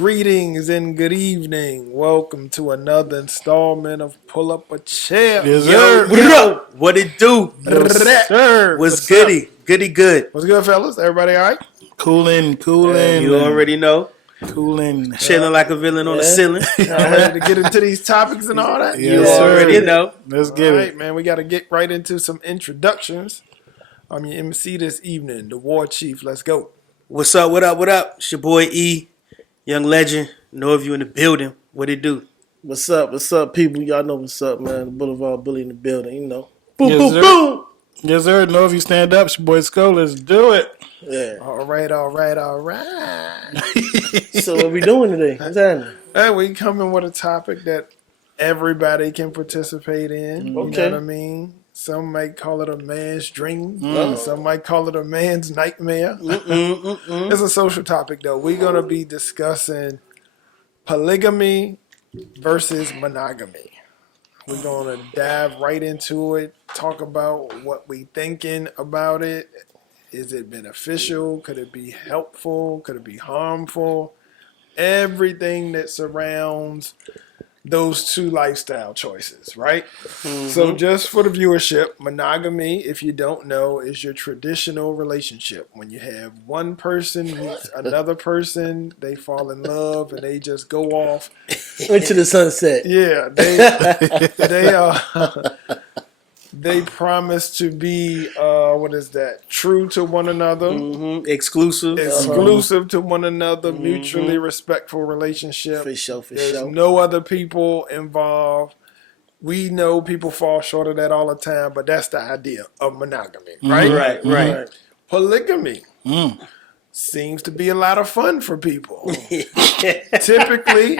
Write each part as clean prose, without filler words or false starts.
Greetings and good evening. Welcome to another installment of Pull Up a Chair. Yes, Yo, sir. what it do? Yes, sir. What's goody? Goody good. What's good, fellas? Everybody all right? Cooling. You already know. Cooling. Chilling like a villain on the ceiling. Y'all ready to get into these topics and all that? You Yes, sir. already know. Let's All get right, it. man. We got to get right into some introductions. I'm your MC this evening, the War Chief. Let's go. What's up? What up? What up? It's your boy E, young legend. Know if you in the building. What it do? What's up? What's up, people? Y'all know what's up, man. The Boulevard Bully in the building, you know. Boom, Yes, boom, sir. boom. Yes, sir. Know if you stand up, it's your boy Skull. Let's do it. Yeah. All right. So what we doing today? What's happening? Hey, we coming with a topic that everybody can participate in. Okay. You know what I mean? Some might call it a man's dream. Mm. Some might call it a man's nightmare. It's a social topic, though. We're going to be discussing polygamy versus monogamy. We're going to dive right into it, talk about what we thinking about it. Is it beneficial? Could it be helpful? Could it be harmful? Everything that surrounds those two lifestyle choices, right? So just for the viewership, monogamy, if you don't know, is your traditional relationship. When you have one person meets another person, they fall in love and they just go off. Into the sunset. Yeah, they promise to be true to one another, Exclusive. exclusive to one another, mutually respectful relationship. For sure. There's no other people involved. We know people fall short of that all the time, but that's the idea of monogamy, right? Right. Polygamy seems to be a lot of fun for people. Typically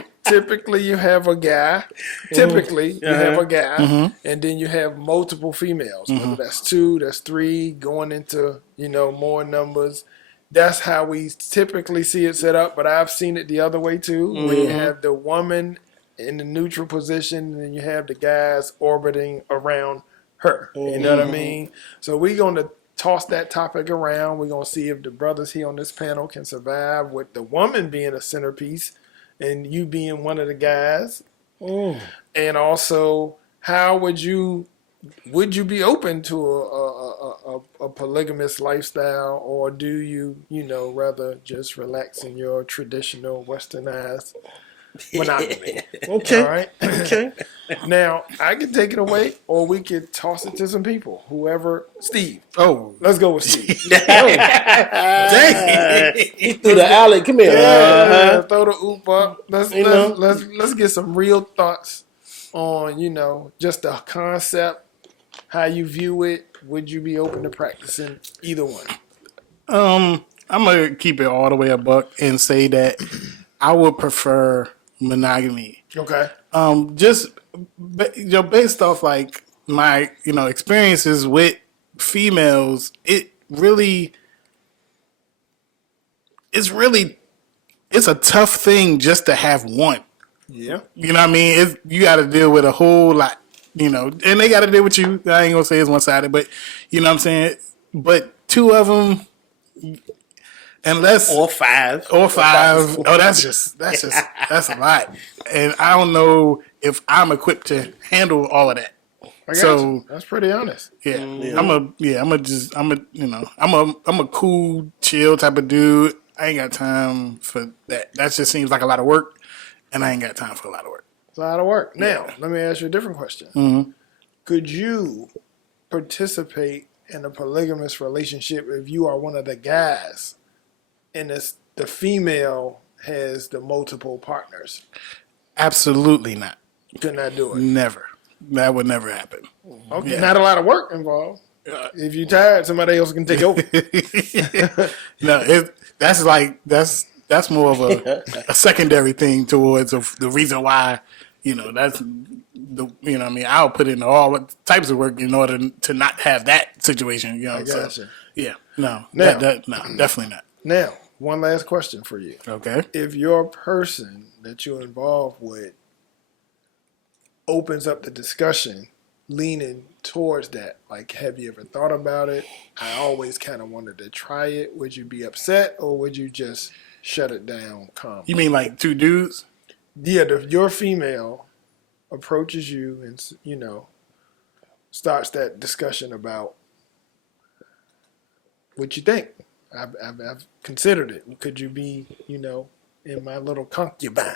you have a guy. And then you have multiple females. Whether that's 2, that's 3, going into more numbers. That's how we typically see it set up. But I've seen it the other way too, where you have the woman in the neutral position, and then you have the guys orbiting around her. You know what I mean? So we're going to toss that topic around. We're going to see if the brothers here on this panel can survive with the woman being a centerpiece and you being one of the guys. And also, how would you be open to a polygamous lifestyle, or do you rather just relax in your traditional westernized monogamy? Okay. All right. Okay. Now, I can take it away, or we could toss it to some people. Whoever, Steve. Oh, Let's go with Steve. Dang. He threw the alley. Come here. Yeah, throw the oop up. Let's know? let's get some real thoughts on just the concept, how you view it. Would you be open to practicing either one? I'm gonna keep it all the way a buck and say that I would prefer monogamy. Okay. Just based off like my experiences with females, it's a tough thing just to have one. Yeah. You know what I mean? You got to deal with a whole lot, and they got to deal with you. I ain't gonna say it's one sided, but you know what I'm saying. But 2 of them, unless Or 5. oh, that's a lot, and I don't know if I'm equipped to handle all of that. I got you. That's pretty honest. Yeah, I'm a cool, chill type of dude. I ain't got time for that. That just seems like a lot of work, and I ain't got time for a lot of work. It's a lot of work. Now, let me ask you a different question. Could you participate in a polygamous relationship if you are one of the guys and the female has the multiple partners? Absolutely not. You could not do it. Never. That would never happen. Okay, not a lot of work involved. If you're tired, somebody else can take over. No, that's more of a secondary thing towards the reason why that's the what I mean. I'll put in all types of work in order to not have that situation. I gotcha. No, Now- no, definitely not. Now, one last question for you. Okay. If your person that you're involved with opens up the discussion leaning towards that, like, have you ever thought about it? I always kind of wanted to try it. Would you be upset, or would you just shut it down calmly. You mean like two dudes? Yeah, if your female approaches you and starts that discussion about what you think. I've considered it. Could you be, in my little concubine?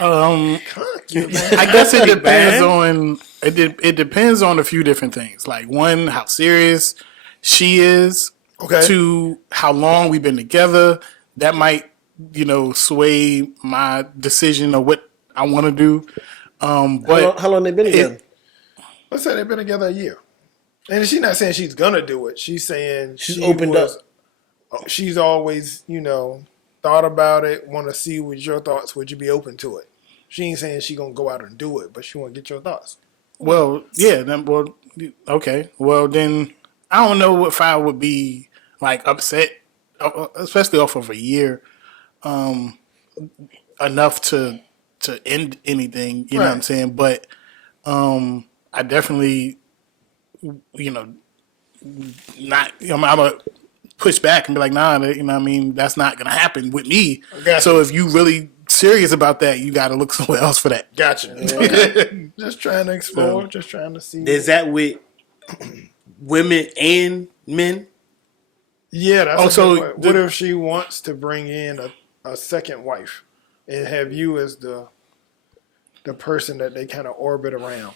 I guess it depends on it depends on a few different things. Like one, how serious she is. Okay. To how long we've been together. That might, sway my decision of what I want to do. But how long they been together? Let's say they've been together a year. And she's not saying she's gonna do it. She's saying She's opened up. She's always, thought about it, want to see what your thoughts. Would you be open to it? She ain't saying she gonna go out and do it, but she want to get your thoughts. well, yeah. Okay. Well, then I don't know if I would be like upset, especially off of a year, enough to end anything. You know what I'm saying? But I definitely, not. I'm gonna push back and be like, nah, that's not gonna happen with me. Gotcha. So if you really serious about that, you got to look somewhere else for that. Gotcha. Okay. Just trying to explore. Just trying to see. Is that with women and men? Yeah. That's Also, what if she wants to bring in a second wife and have you as the person that they kind of orbit around?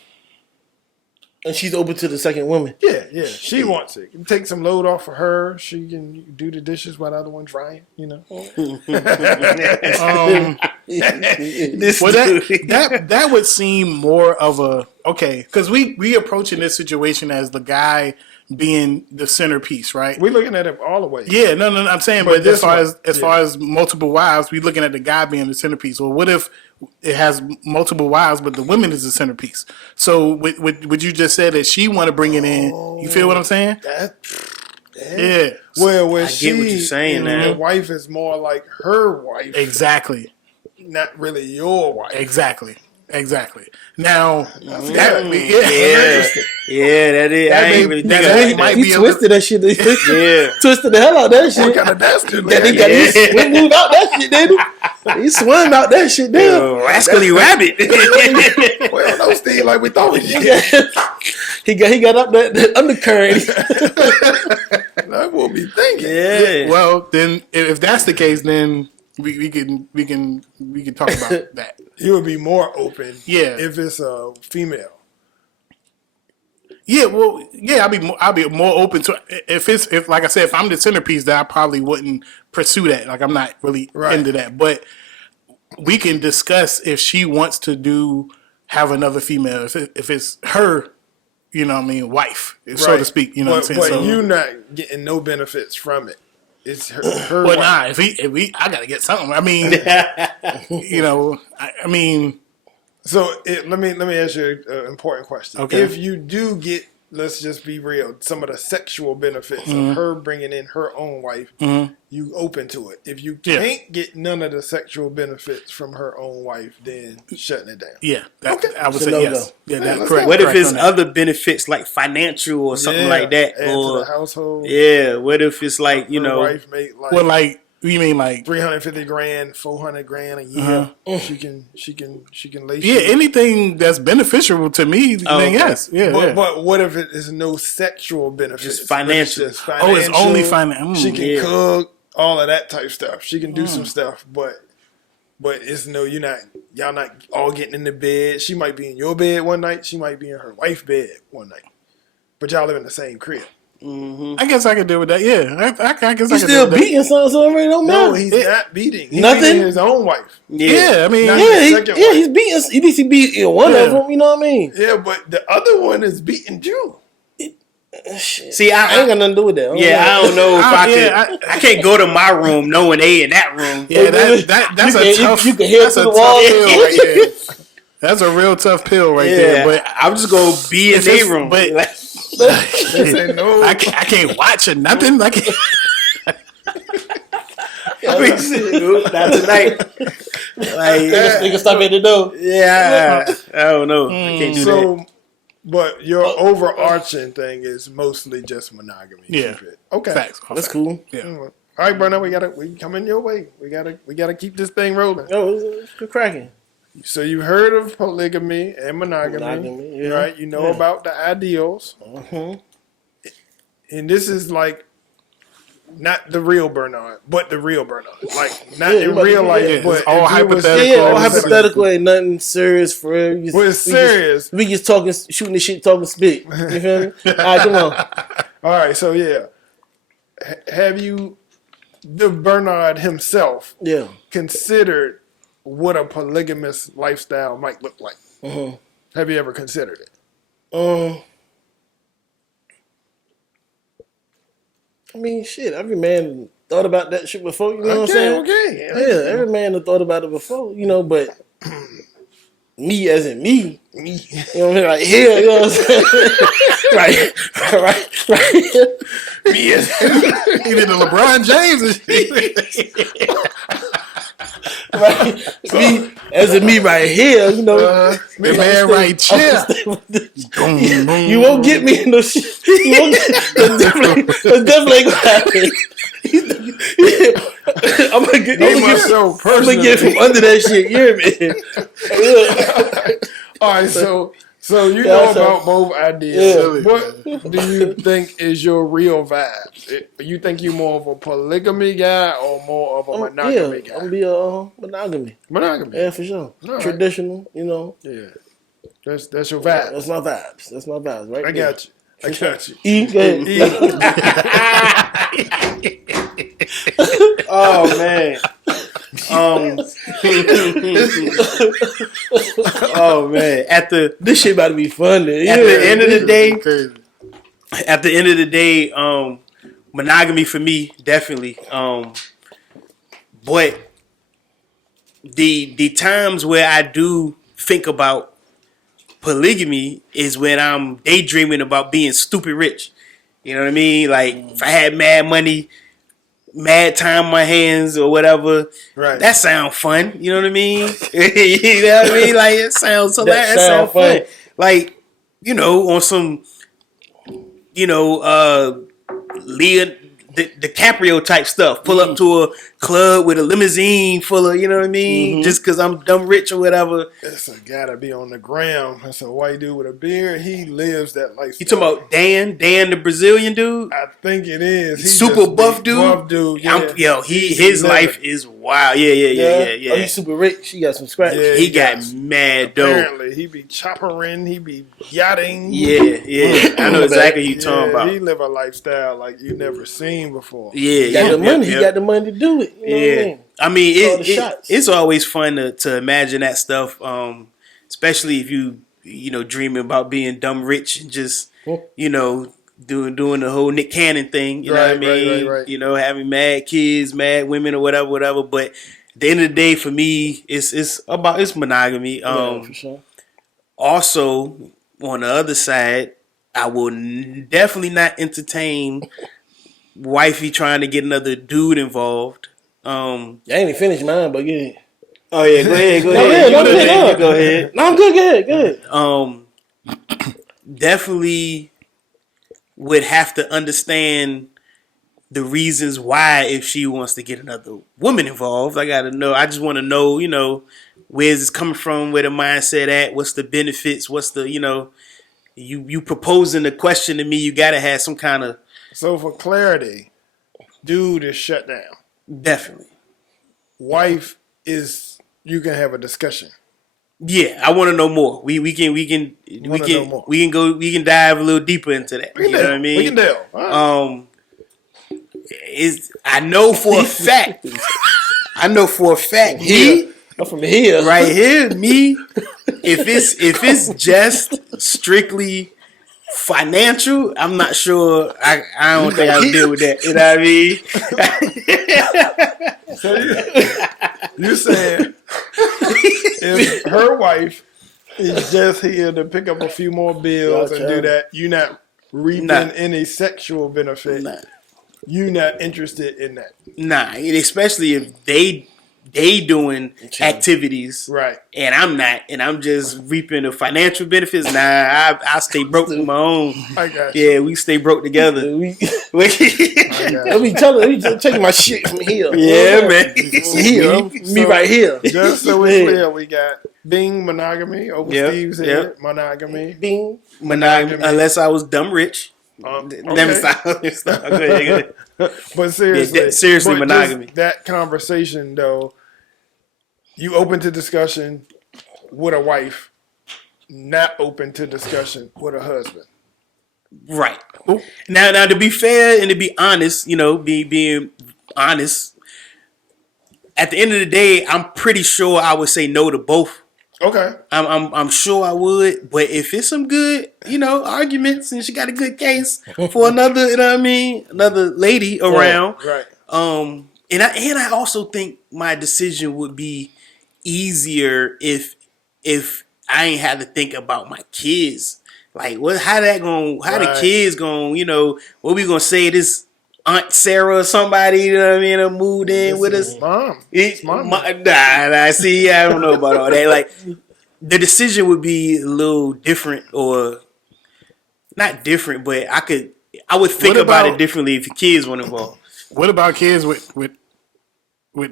And she's open to the second woman. Yeah. She wants it. You take some load off of her. She can do the dishes while the other one's drying. That would seem more of a because we approaching this situation as the guy being the centerpiece, right? We're looking at it all the way. Yeah, no, I'm saying, But but this as far as multiple wives, we're looking at the guy being the centerpiece. Well, what if it has multiple wives, but the woman is the centerpiece? So, would you just say that she want to bring it in? You feel what I'm saying? Yeah. Well, where I get what you're saying now. The wife is more like her wife, Exactly. not really your wife. Exactly. Now, that would be That is. I ain't really thinking that like might that. be He twisted that shit. Yeah. Twisted the hell out of that shit. What kind of nasty? He moved out that shit, didn't he? He swam out that shit, damn. Rascally rabbit. Well, no, Steve, like we thought we did. He got up that undercurrent. That's what we thinking. Yeah. Well, then if that's the case, then we can talk about that. You would be more open, Yeah. if it's a female. Yeah, well, yeah, I'll be more open to if like I said, if I'm the centerpiece, then I probably wouldn't pursue that. Like I'm not really into that. But we can discuss if she wants to have anher female, if it's her, wife, so to speak. You know what I'm saying? But So, you not getting no benefits from it. It's her well, wife. nah. If we, I gotta get something. I mean, I mean. So let me ask you an important question. Okay. If you do get, let's just be real, some of the sexual benefits of her bringing in her own wife, you open to it. If you can't get none of the sexual benefits from her own wife, then shutting it down. Yeah, I would It's a say no-go. yes. Yeah, Yeah, that's let's correct. go. What if correct it's on that. other benefits like financial or something like that? Add to Or the household. yeah, what if it's like, Her wife make like Well, like you mean like $350,000, $400,000 a year. She can lay. yeah, anything that's beneficial to me, then okay. yes, yeah. But what if it is no sexual benefits? Just financial. It's Oh, it's only financial. She can Yeah. cook, all of that type stuff. She can do some stuff, but it's y'all not all getting in the bed. She might be in your bed one night. She might be in her wife's bed one night. But y'all live in the same crib. I guess I could deal with that. Yeah, I guess I He's could still deal with beating something, so it really don't matter. No, he's not beating. He's Nothing? beating his own wife. that. Yeah, I mean, Not- Yeah, second he's wife. beating. He needs to beat one of them. You know what I mean? Yeah, but the other one is beating you. see, I ain't got nothing to do with that. I don't know if yeah, I can't go to my room knowing they in that room. yeah, that's a tough. You can hear that's through a the tough wall. pill right there. That's a real tough pill right there. But I'm just gonna be in if it's- their room. but- They say no. I can't watch or nothing. Like, I mean, shit, dude, not tonight. Like, Nigga stop at the door. yeah, I don't know. I can't do that. So, but your overarching thing is mostly just monogamy. Yeah. Keep it. Okay. facts. That's cool. Yeah. All right, Bruno, we coming your way. We gotta keep this thing rolling. Oh, it's cracking. So you heard of polygamy and monogamy, Monogamy, yeah. right? You know about the ideals, and this is like not the real Bernard, but the real Bernard. Like not in real life, but it's all if you was- hypothetical. Yeah, all hypothetical, ain't nothing serious for real. Well, it's serious. We just talking, shooting the shit, talking spit. You feel me? All right, come on. All right, so yeah, have you, the Bernard himself, Yeah. considered what a polygamous lifestyle might look like? Uh-huh. Have you ever considered it? I mean, shit. Every man thought about that shit before. You know what I'm saying? Okay. Yeah, every man have thought about it before. You know, but me as in me. You know what I mean? Like here, you know what I'm saying? right. Me as Even the LeBron James and shit. Right. Me as in me right here, you know. The man right here. Boom, boom. You won't get me in no shit. You won't get, that's definitely ain't gonna happen. I'm gonna get from under that shit. You hear me? All right, so you know about both ideas. Yeah. What do you think is your real vibe? You think you more of a polygamy guy or more of a monogamy I'm guy? gonna be a monogamy. Monogamy. Yeah, for sure. All right. Traditional, you know. Yeah. That's your vibe. That's my vibes. That's my vibes, right? I got you. I got you. E, go ahead. Oh man. Oh man. This shit about to be fun. Then. At the end of the day, Crazy. at the end of the day, monogamy for me, definitely. But the times where I do think about polygamy is when I'm daydreaming about being stupid rich. You know what I mean? Like if I had mad money, mad time on my hands or whatever, Right. that sound fun. You know what I mean? You know what I mean? Like it sounds so that sound fun. Like, you know, on some, you know, DiCaprio type stuff. Pull up to a club with a limousine full of, you know what I mean? Just because I'm dumb rich or whatever. It's a gotta be on the gram. That's a white dude with a beard. He lives that lifestyle. You talking about Dan the Brazilian dude? I think it is. He's Super just buff big dude? Buff dude. Yeah. His life is wild. Yeah. Oh, he's super rich. He got some scratch. Yeah. He got mad dope. Apparently, he be choppering. He be yachting. Yeah. I know exactly who you talking about. He live a lifestyle like you never seen before. Yeah, He got the money. He got the money to do it. You know what I mean? I mean, All the shots. it's always fun to imagine that stuff, especially if you know dreaming about being dumb rich and just you know doing the whole Nick Cannon thing. You know what I mean? Right. You know, having mad kids, mad women, or whatever. But at the end of the day, for me, it's monogamy. Yeah, for sure. Also, on the other side, I will definitely not entertain wifey trying to get another dude involved. I ain't even finished mine, but yeah. Oh yeah, go ahead. Go ahead. No, I'm good. Go ahead. Definitely would have to understand the reasons why if she wants to get another woman involved. I gotta know. I just want to know, you know, where's this coming from, where the mindset at, what's the benefits, what's the, you know, you proposing the question to me, you gotta have some kind of. So for clarity, dude is shut down. Definitely. Wife is, you can have a discussion. Yeah, I want to know more. We can know more. we can dive a little deeper into that. You know what I mean? We can delve. All right. I know for a fact. I'm from here. Right here, me. If it's just strictly financial, I'm not sure. I don't think I would deal with that. You know what I mean? So you saying if her wife is just here to pick up a few more bills and do that, you're not reaping any sexual benefit. Nah. You're not interested in that. Nah, and especially if they they doing activities, Right. and I'm not, and I'm just reaping the financial benefits. Nah, I stay broke on my own. I got you. Yeah, we stay broke together. I got Let me tell you, take my shit from here. Yeah, man. From here, me So, right here. Just so we're clear, we got Bing monogamy over Yep, Steve's head. yep. Monogamy. Bing. Monogamy, unless I was dumb rich. Never Okay. stop. Go ahead. But seriously, Yeah, seriously, but monogamy. just that conversation though, you open to discussion with a wife, not open to discussion with a husband. Right. Now, to be fair and to be honest, being honest, at the end of the day, I'm pretty sure I would say no to both. Okay. I'm sure I would, but if it's some good, arguments and she got a good case for another, another lady around, Right. and I also think my decision would be easier if I ain't had to think about my kids. Like, how the kids going, what we gonna say, this Aunt Sarah or somebody, moved in with us. Mom. Nah, see, I don't know about all that. Like, the decision would be a little different, or not different, but I would think about it differently if the kids weren't involved. What about kids with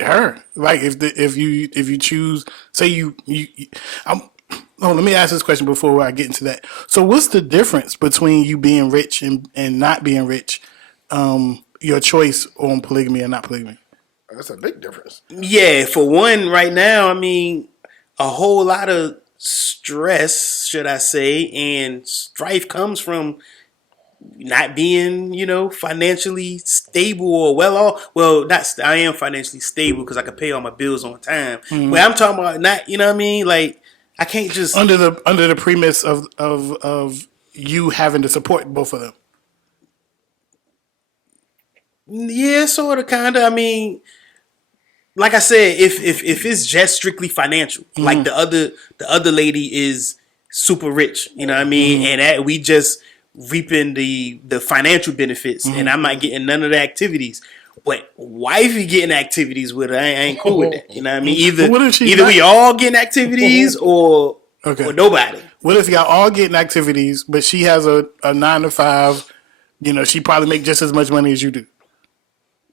her? Like if you choose, say let me ask this question before I get into that. So what's the difference between you being rich and not being rich? Your choice on polygamy and not polygamy. That's a big difference. Yeah, for one, right now, a whole lot of stress, should I say, and strife comes from not being, financially stable or well off. Well, I am financially stable because I can pay all my bills on time. Mm-hmm. But I'm talking about not, like, I can't just under the premise of you having to support both of them. Yeah, sort of, kind of. Like I said, if it's just strictly financial, like the other lady is super rich, and that we just reaping the financial benefits, and I'm not getting none of the activities. But wifey getting activities with her, I ain't cool with that. You know what I mean? Either we all getting activities or nobody. What if y'all all getting activities, but she has a 9 to 5? She probably make just as much money as you do.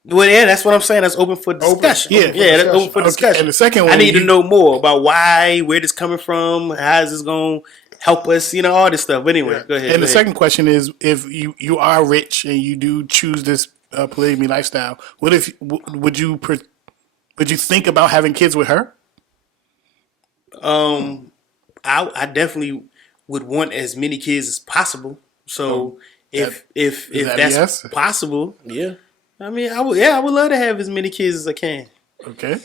Well, yeah, that's what I'm saying. That's open for discussion. That's open for discussion. And the second one, I need to know more about where this coming from, how is this going to help us, all this stuff. But anyway, go ahead. And the second question is, if you are rich and you do choose this polygamy lifestyle, would you think about having kids with her? I definitely would want as many kids as possible. So if that's possible, yeah. I would love to have as many kids as I can. Okay.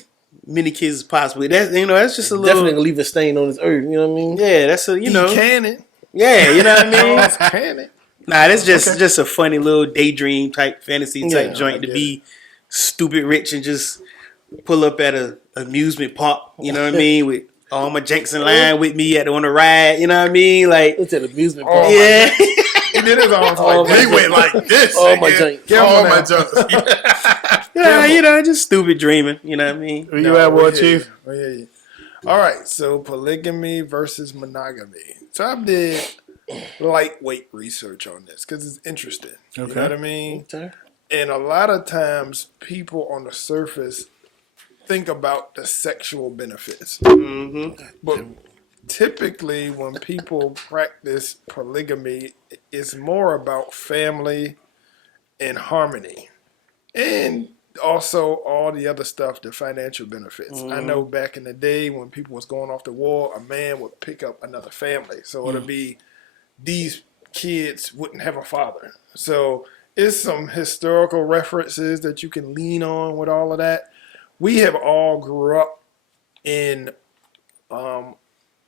Many kids as possible. That's just a little. Definitely gonna leave a stain on this earth. You know what I mean? Yeah, that's a Cannon. Yeah, you know what I mean. Cannon. Nah, that's just a funny little daydream type fantasy type joint to be stupid rich and just pull up at a amusement park. You know what I mean, with all my janks in line with me on the ride. You know what I mean, like it's an amusement park. Yeah. He did his arms like He went like this. All my janks. All my junks. Yeah, just stupid dreaming. You know what I mean? Where you at, War Chief? All right, so polygamy versus monogamy. So I did lightweight research on this because it's interesting. Okay. You know what I mean? Okay. And a lot of times people on the surface think about the sexual benefits. Mm-hmm. But typically when people practice polygamy, it's more about family and harmony. And also all the other stuff, the financial benefits. I know back in the day when people was going off to war, a man would pick up another family. So it'll be these kids wouldn't have a father. So it's some historical references that you can lean on with all of that. We have all grew up in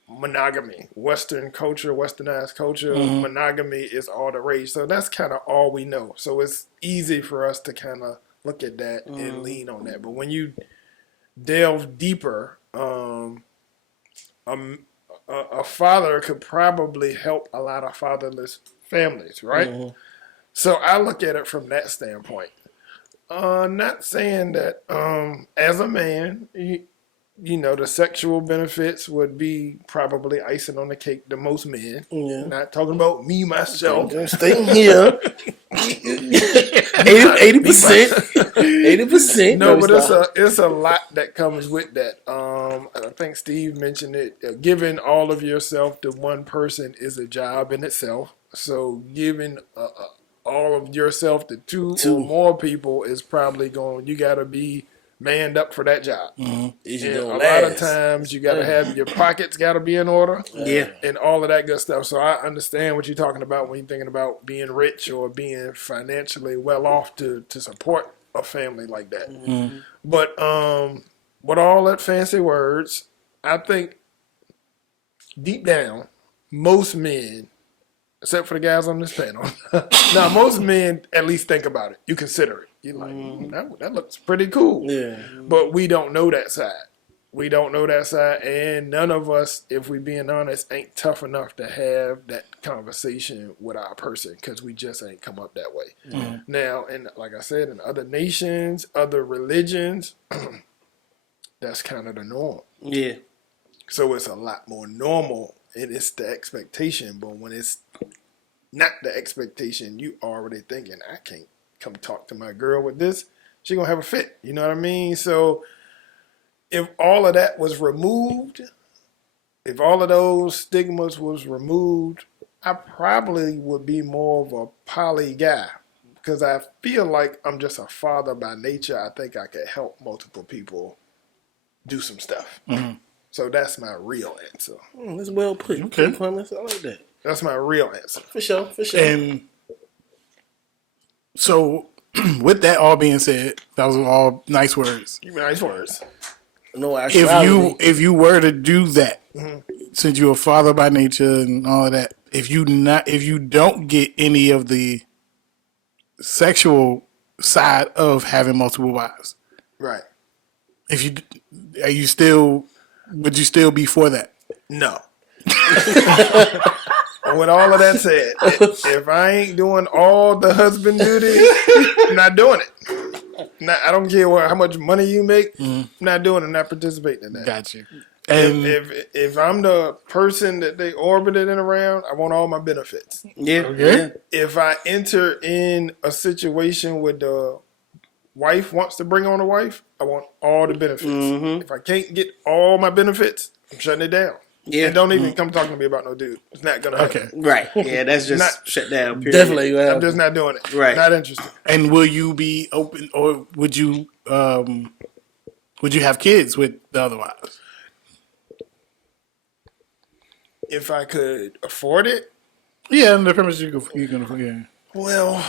monogamy, Western culture, westernized culture. Monogamy is all the rage. So that's kind of all we know. So it's easy for us to kind of look at that and lean on that. But when you delve deeper, a father could probably help a lot of fatherless families, right? So I look at it from that standpoint. Not saying that as a man, you know, the sexual benefits would be probably icing on the cake to most men. Yeah. Not talking about me, myself. Staying here. 80%. 80%. No, but it's a lot that comes with that. And I think Steve mentioned it. Giving all of yourself to one person is a job in itself. So giving all of yourself to two or more people is probably going. You got to be manned up for that job. And a lot of times you got to have your pockets got to be in order. Yeah. And all of that good stuff. So I understand what you're talking about when you're thinking about being rich or being financially well off to support a family like that. But with all that fancy words, I think deep down, most men, except for the guys on this panel, now most men at least think about it. You consider it. You're like, that looks pretty cool. Yeah. But we don't know that side. We don't know that side, and none of us, if we being honest, ain't tough enough to have that conversation with our person because we just ain't come up that way. Now, and like I said, in other nations, other religions, that's kind of the norm. Yeah. So it's a lot more normal, and it's the expectation. But when it's not the expectation, you already thinking, I can't come talk to my girl with this. She gonna have a fit. You know what I mean? So if all of that was removed, if all of those stigmas was removed, I probably would be more of a poly guy because I feel like I'm just a father by nature. I think I could help multiple people do some stuff. So that's my real answer. That's well put. Okay. I like that. That's my real answer. For sure. And so, with that all being said, that was all nice words. Nice words. No actuality. If you were to do that, since you're a father by nature and all of that, if you don't get any of the sexual side of having multiple wives, Right. would you still be for that? No. With all of that said, if I ain't doing all the husband duties, I'm not doing it. I don't care how much money you make. I'm not doing it. I'm not participating in that. Got you. And If I'm the person that they orbited in around, I want all my benefits. Yeah. Okay. Yeah. If I enter in a situation where the wife wants to bring on a wife, I want all the benefits. If I can't get all my benefits, I'm shutting it down. Yeah. And don't even come talking to me about no dude. It's not gonna happen. Okay. Right. Yeah, that's just Not- shut down. Period. Definitely. I'm just not doing it. Right. Not interested. And will you be open, or would you have kids with the other wives? If I could afford it, Yeah, and the premise you can yeah. well,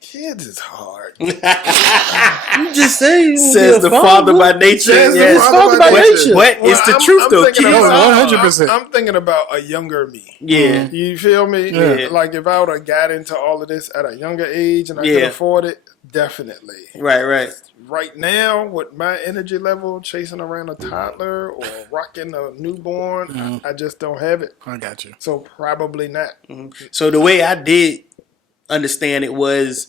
kids is hard. You just say you Says the father by nature. Says the Yes. father by nature. But it's the truth, though. Thinking Kids about- are 100%. I'm thinking about a younger me. Yeah. You feel me? Yeah. Like if I would have got into all of this at a younger age and I could Yeah. afford it, definitely. Right. Right now, with my energy level, chasing around a toddler or rocking a newborn, I just don't have it. I got you. So probably not. So the way I did understand it was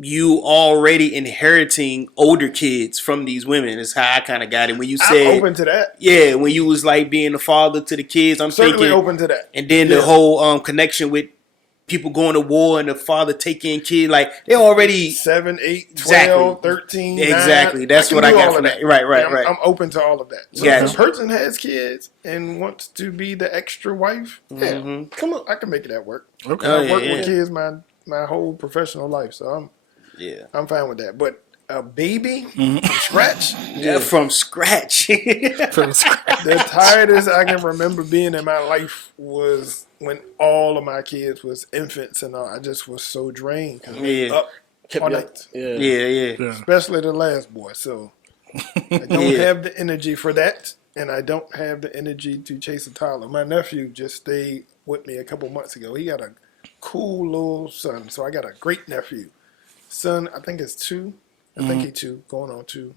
you already inheriting older kids from these women is how I kind of got it. When you I'm said, open to that. yeah, when you was like being the father to the kids, I'm Certainly thinking, open to that. and then the whole connection with people going to war and the father taking kids, like they already 7, 8, 12, Exactly. 13, Exactly. 9. That's what I do got all from of that. Right. Yeah, I'm open to all of that. So Gotcha. if a person has kids and wants to be the extra wife, yeah, come on, I can make that work. Okay. Oh, I've worked yeah. with kids my whole professional life, so yeah. I'm fine with that. But a baby from scratch, Yeah, from scratch. From scratch. the tiredest I can remember being in my life was when all of my kids was infants and all. I just was so drained. 'Cause Yeah. up Kept all you- night. yeah. Yeah. Especially the last boy. So I don't have the energy for that, and I don't have the energy to chase a toddler. My nephew just stayed with me a couple months ago. He got a cool little son, so I got a great nephew. Son, I think it's 2. I think he 2, going on 2.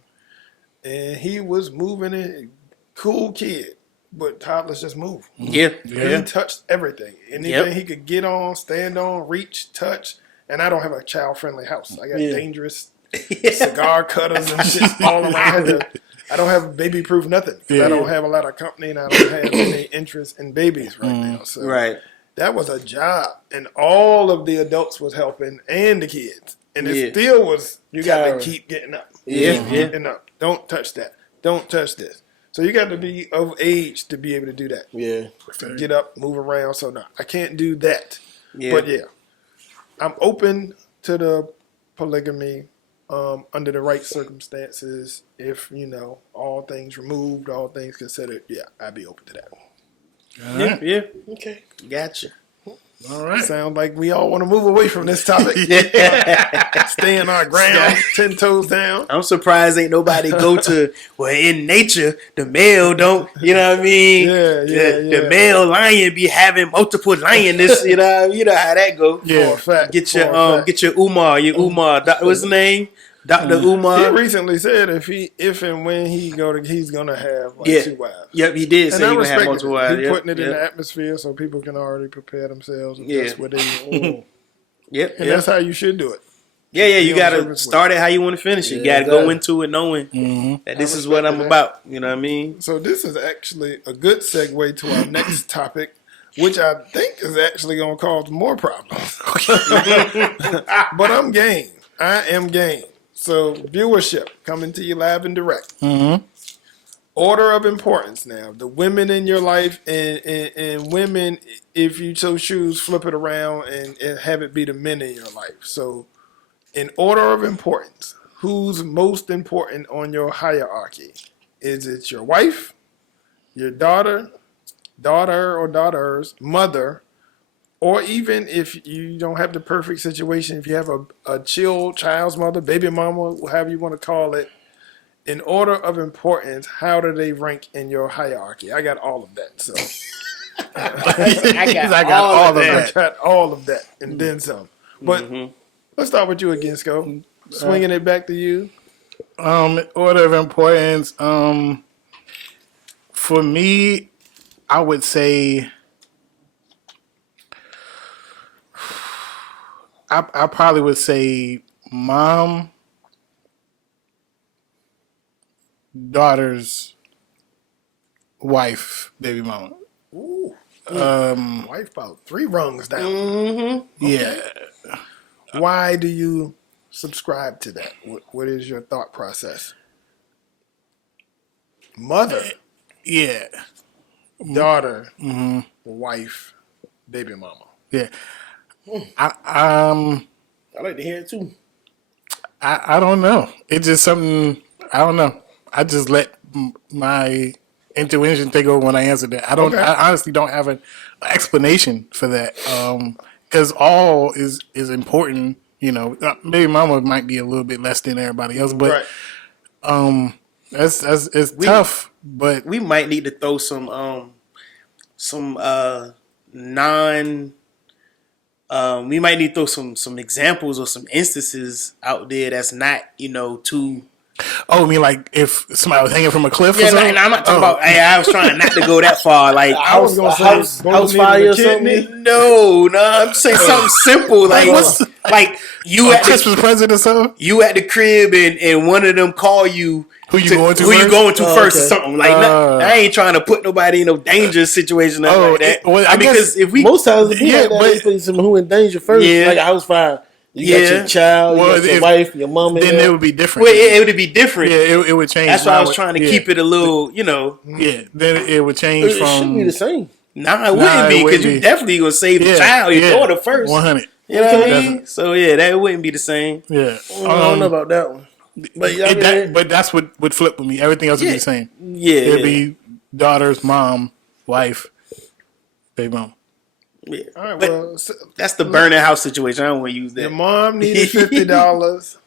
And he was moving in, cool kid, but toddlers just move. Yeah. He touched everything. Anything Yep. he could get on, stand on, reach, touch. and I don't have a child-friendly house. I got Yeah. dangerous cigar cutters and shit all around. I don't have baby-proof nothing because I don't have a lot of company and I don't have any interest in babies right now. So Right. that was a job, and all of the adults was helping and the kids, and it still was. You got to keep getting up. Getting up. Don't touch that. Don't touch this. So you got to be of age to be able to do that. Yeah. To get up, move around. So no, I can't do that. Yeah. But yeah, I'm open to the polygamy under the right circumstances. If all things removed, all things considered, yeah, I'd be open to that. Yeah. Okay. Gotcha. All right. Sound like we all want to move away from this topic. Stay on our ground, 10 toes down. I'm surprised ain't nobody go to, well, in nature, the male don't, you know what I mean? The male lion be having multiple lioness, you know how that go. Yeah. For a fact. Get your Umar, what's his name? Dr. Umar. He recently said if and when he's gonna have like 2 wives. Yep, he did say And I he gonna have respect multiple it. wives. He's putting it in the atmosphere so people can already prepare themselves. And that's what they. Yep. And that's how you should do it. Yeah, you Be on gotta service start it how you want to finish it. You gotta go into it knowing that this is what I'm about. You know what I mean? So this is actually a good segue to our next topic, which I think is actually going to cause more problems. But I'm game. I am game. So viewership coming to you live and direct. Order of importance now. The women in your life and women, if you so choose, flip it around and have it be the men in your life. So in order of importance, who's most important on your hierarchy? Is it your wife, your daughter or daughters, mother, or even if you don't have the perfect situation, if you have a chill child's mother, baby mama, however you want to call it, in order of importance, how do they rank in your hierarchy? I got all of that. So I got all of I that. got all of that and then some. But let's start with you again, Sco. Swinging it back to you. Order of importance. For me, I would say I probably would say mom, daughter's wife, baby mama. Ooh. Wife about 3 rungs down. Yeah. Why do you subscribe to that? What is your thought process? Mother, Yeah. daughter, wife, baby mama. Yeah. I like to hear it too. I don't know. It's just something, I don't know. I just let my intuition take over when I answer that. I honestly don't have an explanation for that. Because all is important, Baby mama might be a little bit less than everybody else, but it's tough. But we might need to throw some we might need to throw some examples or some instances out there that's not, too. I mean, like if somebody was hanging from a cliff or Yeah, something? I'm not talking about. I was trying not to go that far. Like I was gonna say house fire or something. no, I'm saying something simple. Like you a at Christmas present or something? you at the crib and one of them call you. Who you going to Who first? you going to first or okay. something like that? I ain't trying to put nobody in no dangerous situation like that. I guess because if we Most times, if you Yeah, like that, but- they put some who in danger first. Yeah. Like a house fire. You got your child, you got your wife, your mom, and then it would be different. well, it would be different. Yeah, it would change. That's why I was Now trying to yeah. keep it a little, Yeah, then it would change it from. should be the same. Nah, it wouldn't be because you definitely gonna save the child, your daughter first. 100. You know what I mean? Definitely. So yeah, that wouldn't be the same. Yeah, I don't know about that one. But but that's what would flip with me. Everything else would be the same. Yeah, It'd be daughters, mom, wife, baby mom. yeah. All right, But well, that's the burning house situation. I don't want to use your that. mom needed $50.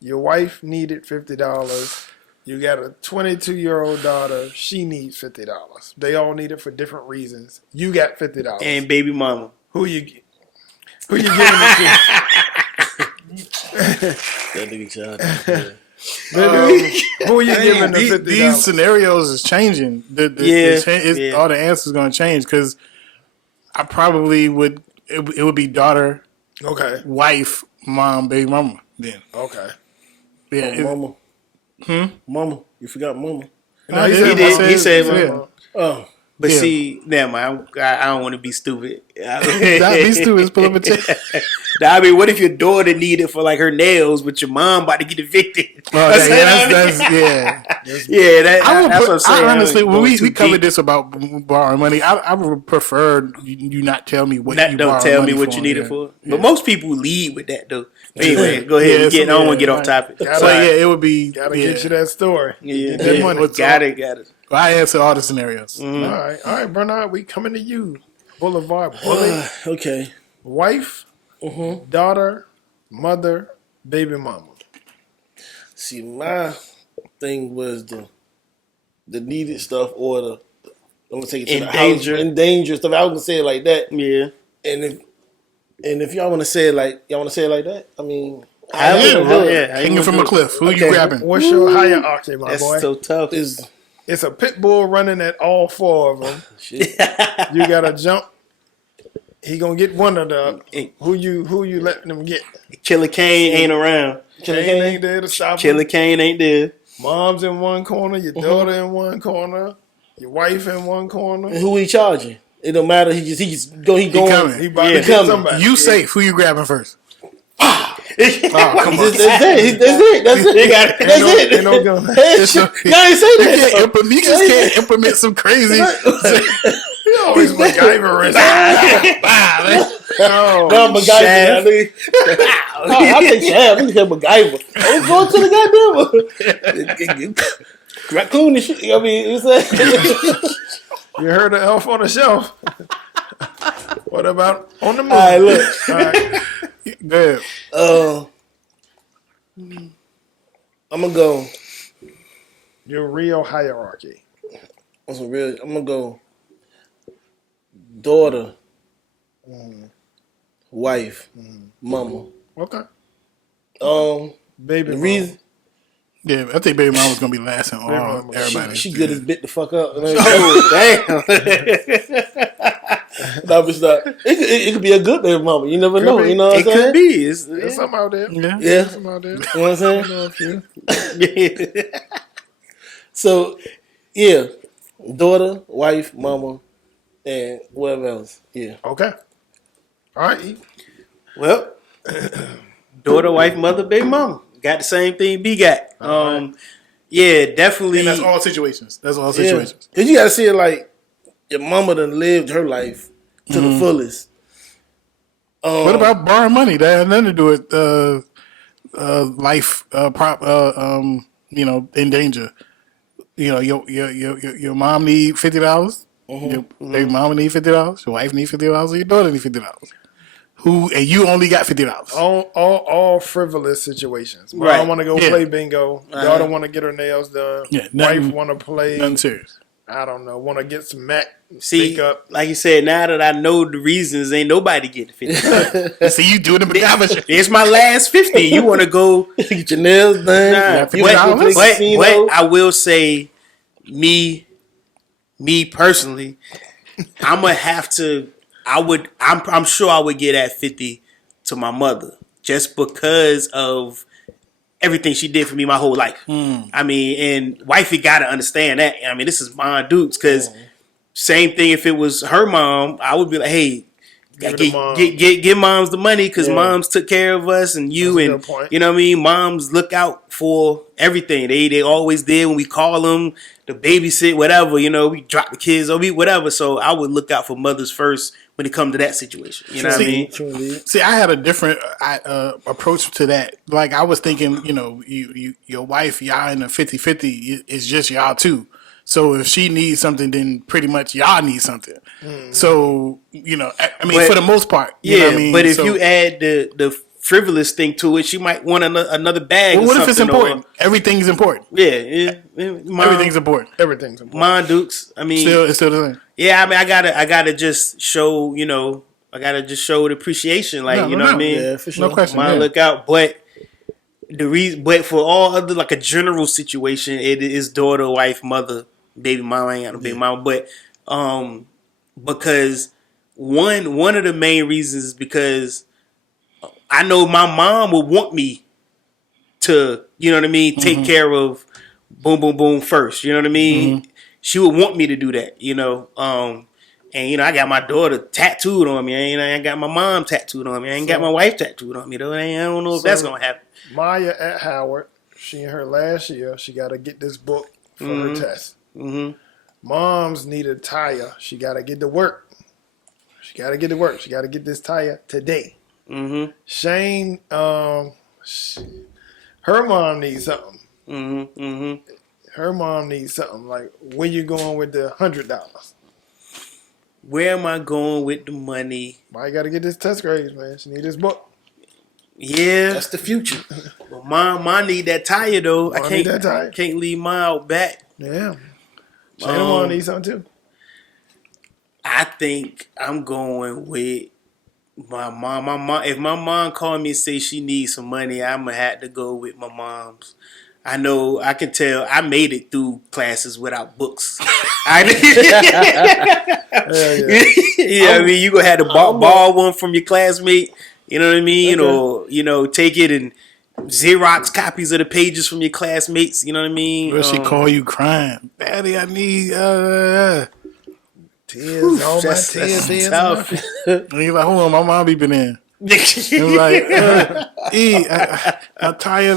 Your wife needed $50. You got a 22-year-old daughter. She needs $50. They all need it for different reasons. You got $50. And baby mama. Who you giving it to? that nigga child. Who are you giving the $50? These scenarios is changing. All the answers going to change because I probably would. It would be daughter Okay. wife, mom, baby mama. Then Okay. yeah, Mama. Mama. You forgot mama. No, he said did. mom. He said said mom. mom. Oh. But Yeah. see, never mind. I don't want to be stupid. these students pull up a check. I mean, what if your daughter needed for like her nails, but your mom about to get evicted? Oh, That's yeah, what I mean. that's yeah. Yeah, I that's what I'm saying. I honestly, when we covered deep. this about borrowing money, I would prefer you not tell me what you Don't borrow tell money me what for, you need yeah. it for. Yeah. But most people lead with that though. Anyway, go ahead. Yeah, I don't want to get off like- topic. Gotta- So yeah, it would be Gotta yeah. get you that story. Yeah, Get that money. got it. I answer all the scenarios. All right, Bernard. We coming to you. Boulevard Bully. Okay. Wife, daughter, mother, baby mama. See, my thing was the needed stuff or the I'm gonna take it to the house. Endanger stuff. I was gonna say it like that. Yeah. And if y'all want to say it like that, I mean, Hanging from a cliff. Who you grabbing? What's your hierarchy, my That's boy? so tough. It's a pit bull running at all four of them. Shit. You gotta jump. He gonna get one of the who you letting him get. Killer Kane ain't around. Kane ain't there to stop him. Killer Kane ain't there. Mom's in one corner, your daughter in one corner, your wife in one corner. And who he charging? It don't matter. He going. coming. He about Yeah. to get somebody. You safe. Who you grabbing first? Come on. That's it. That's it. They got it. That's it. Ain't no gun. No, I ain't say You that. just can't implement some crazy. You always MacGyver. No, No, MacGyver. I think Shaft. Look at MacGyver. I'm going to the goddamn raccoon and shit. I mean, it's like, you heard the elf on the shelf. What about on the moon? all right, look. All right. Good. I'm gonna go. Your real hierarchy. On some real. I'm gonna go. Daughter, wife, mama. Okay. Baby The mama. reason Yeah, I think baby mama's gonna be last in all mama. everybody. she good as bit the fuck up. Oh, damn. No, but it's not. It could be a good baby mama. You never know. be. You know what I'm It saying? could be. There's something out there. Yeah. Yeah. Something out there. You know what I'm saying? I know a few. So, yeah, daughter, wife, mama, and whatever else. Yeah. Okay. All right. E. Well, daughter, wife, mother, baby mama. Got the same thing B got. Yeah, definitely. And that's all situations. That's all Yeah. situations. Because you got to see it like your mama done lived her life to the fullest. What about borrowing money? That had nothing to do with life, in danger. You know, your mom need $50. Your baby mama need $50. Your wife need $50. Or your daughter need $50. And you only got $50. All frivolous situations. Mom Right. want to go Yeah. play bingo. Daughter want to get her nails done. Yeah, Wife nothing- want to play. Nothing serious. I don't know. Want to get some Mac. See, makeup. like you said, now that I know the reasons, ain't nobody getting 50. See, you doing the MacGyver shit. It's my last 50. You want to go? Get your nails done. Nah, You but, go to the casino. but I will say, me personally, I'm gonna have to. I'm sure I would get at 50 to my mother just because of everything she did for me my whole life. I mean, and wifey got to understand that. I mean, this is Mom Dukes because same thing. If it was her mom, I would be like, hey. Give it to mom. Give moms the money because Yeah. moms took care of us and you That's a and good point. you know what I mean. Moms look out for everything. They always did when we call them to babysit, whatever. You know, we drop the kids or we whatever. So I would look out for mothers first when it comes to that situation. You know what I mean? See, I had a different approach to that. Like, I was thinking, your wife, y'all in a 50-50, it's just y'all two. So if she needs something, then pretty much y'all need something. So, for the most part. You know what I mean? But if So- you add the frivolous thing to it, she might want another bag. Well, or what if it's something, important? Everything's important. Everything's important. Everything's important. Mom Dukes. I mean, It's still the same. yeah. I mean, I gotta just show. I gotta just show the appreciation. Like No, you no, know no. what I mean? Yeah, for sure. No question. Mom, Yeah. look out. But but for all other like a general situation, it is daughter, wife, mother, baby mama. I ain't got no baby mama, but because one of the main reasons is because I know my mom would want me to, you know what I mean, take care of boom, boom, boom first. You know what I mean? She would want me to do that, you know. And, you know, I got my daughter tattooed on me. I ain't got my mom tattooed on me. I ain't got my wife tattooed on me, though. I don't know if that's going to happen. Maya at Howard, she in her last year, she got to get this book for her test. Mom's need a tire. She got to get to work. She got to get to work. She got to get this tire today. Shane, her mom needs something. Her mom needs something. Like, where you going with the $100? Where am I going with the money? Maya got to get this test grades, man. She need this book. Yeah. That's the future. Well, mine need that tire, though. Mom need that tire. I can't leave mine out back. Yeah. Shane mom needs something, too. I think I'm going with my mom. My mom. If my mom called me and say she needs some money, I'm gonna have to go with my mom's. I know. I can tell. I made it through classes without books. I mean, you gonna have to borrow one from your classmate. You know what I mean, or you know, take it and Xerox copies of the pages from your classmates. You know what I mean? Or she call you crying, Daddy, I need tears, all my that's tears. tough. And you're like, hold on, my mom be been in. And like, I'm tired.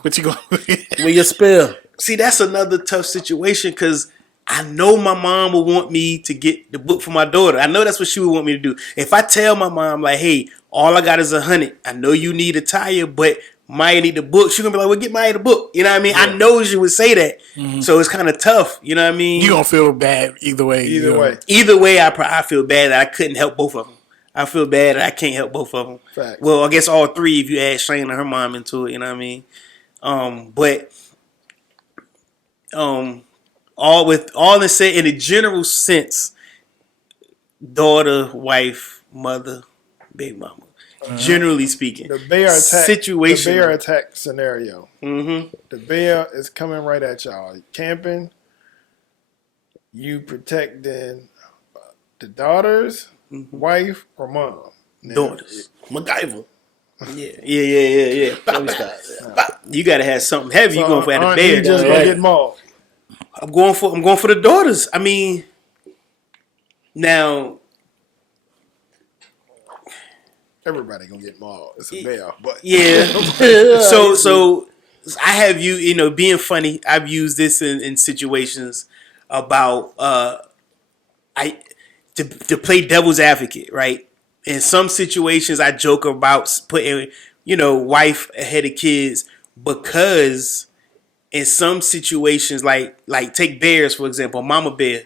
What you going with? With your spell. See, that's another tough situation because I know my mom would want me to get the book for my daughter. I know that's what she would want me to do. If I tell my mom, like, hey, all I got is $100. I know you need a tire, but Maya need the book. She's going to be like, well, get Maya the book. You know what I mean? Yeah. I know she would say that. So it's kind of tough. You know what I mean? You're going to feel bad either way. Either way, I feel bad that I couldn't help both of them. I feel bad that I can't help both of them. Facts. Well, I guess all three if you add Shane and her mom into it. You know what I mean? All in say in a general sense, daughter, wife, mother, baby mama. Generally speaking, the bear attack situation. The bear attack scenario. The bear is coming right at y'all. Camping. You protecting the daughters, wife, or mom. Now, daughters. MacGyver. Yeah. You gotta have something heavy. So you going for at a bear? You just gonna get mauled. I'm going for the daughters. I mean, now everybody gonna get mauled. It's a bear, but yeah. so I have you know being funny. I've used this in situations about to play devil's advocate, right? In some situations, I joke about putting, you know, wife ahead of kids because in some situations, like take bears, for example, mama bear,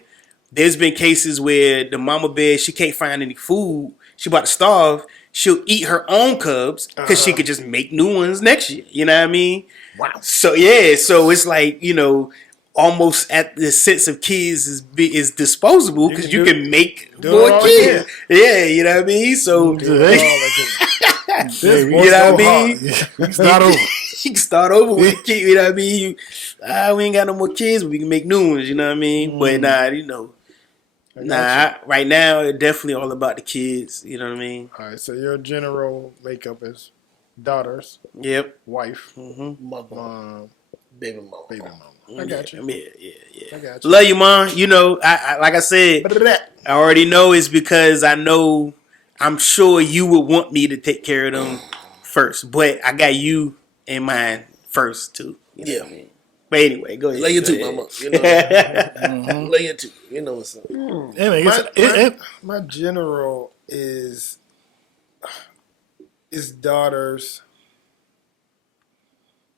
there's been cases where the mama bear, she can't find any food. She about to starve. She'll eat her own cubs because she could just make new ones next year. You know what I mean? Wow. So, yeah. So it's like, you know, almost at the sense of kids is disposable because you can make more kids. Yeah, you know what I mean? So, you know what I mean? You start over. You can start over with a kid, you know what I mean? We ain't got no more kids, but we can make new ones, you know what I mean? But you know, right now, it's definitely all about the kids, you know what I mean? All right, so your general makeup is daughters, Yep, wife, Mom, baby mama. baby mama. I got you. Yeah. I got you. Love you, Mom. You know, I like I said, I already know it's because I'm sure you would want me to take care of them first, but I got you in mind first too. You know what I mean? But anyway, go ahead. Lay your too, mama. You know, lay your too. You know what's up. My general is daughters,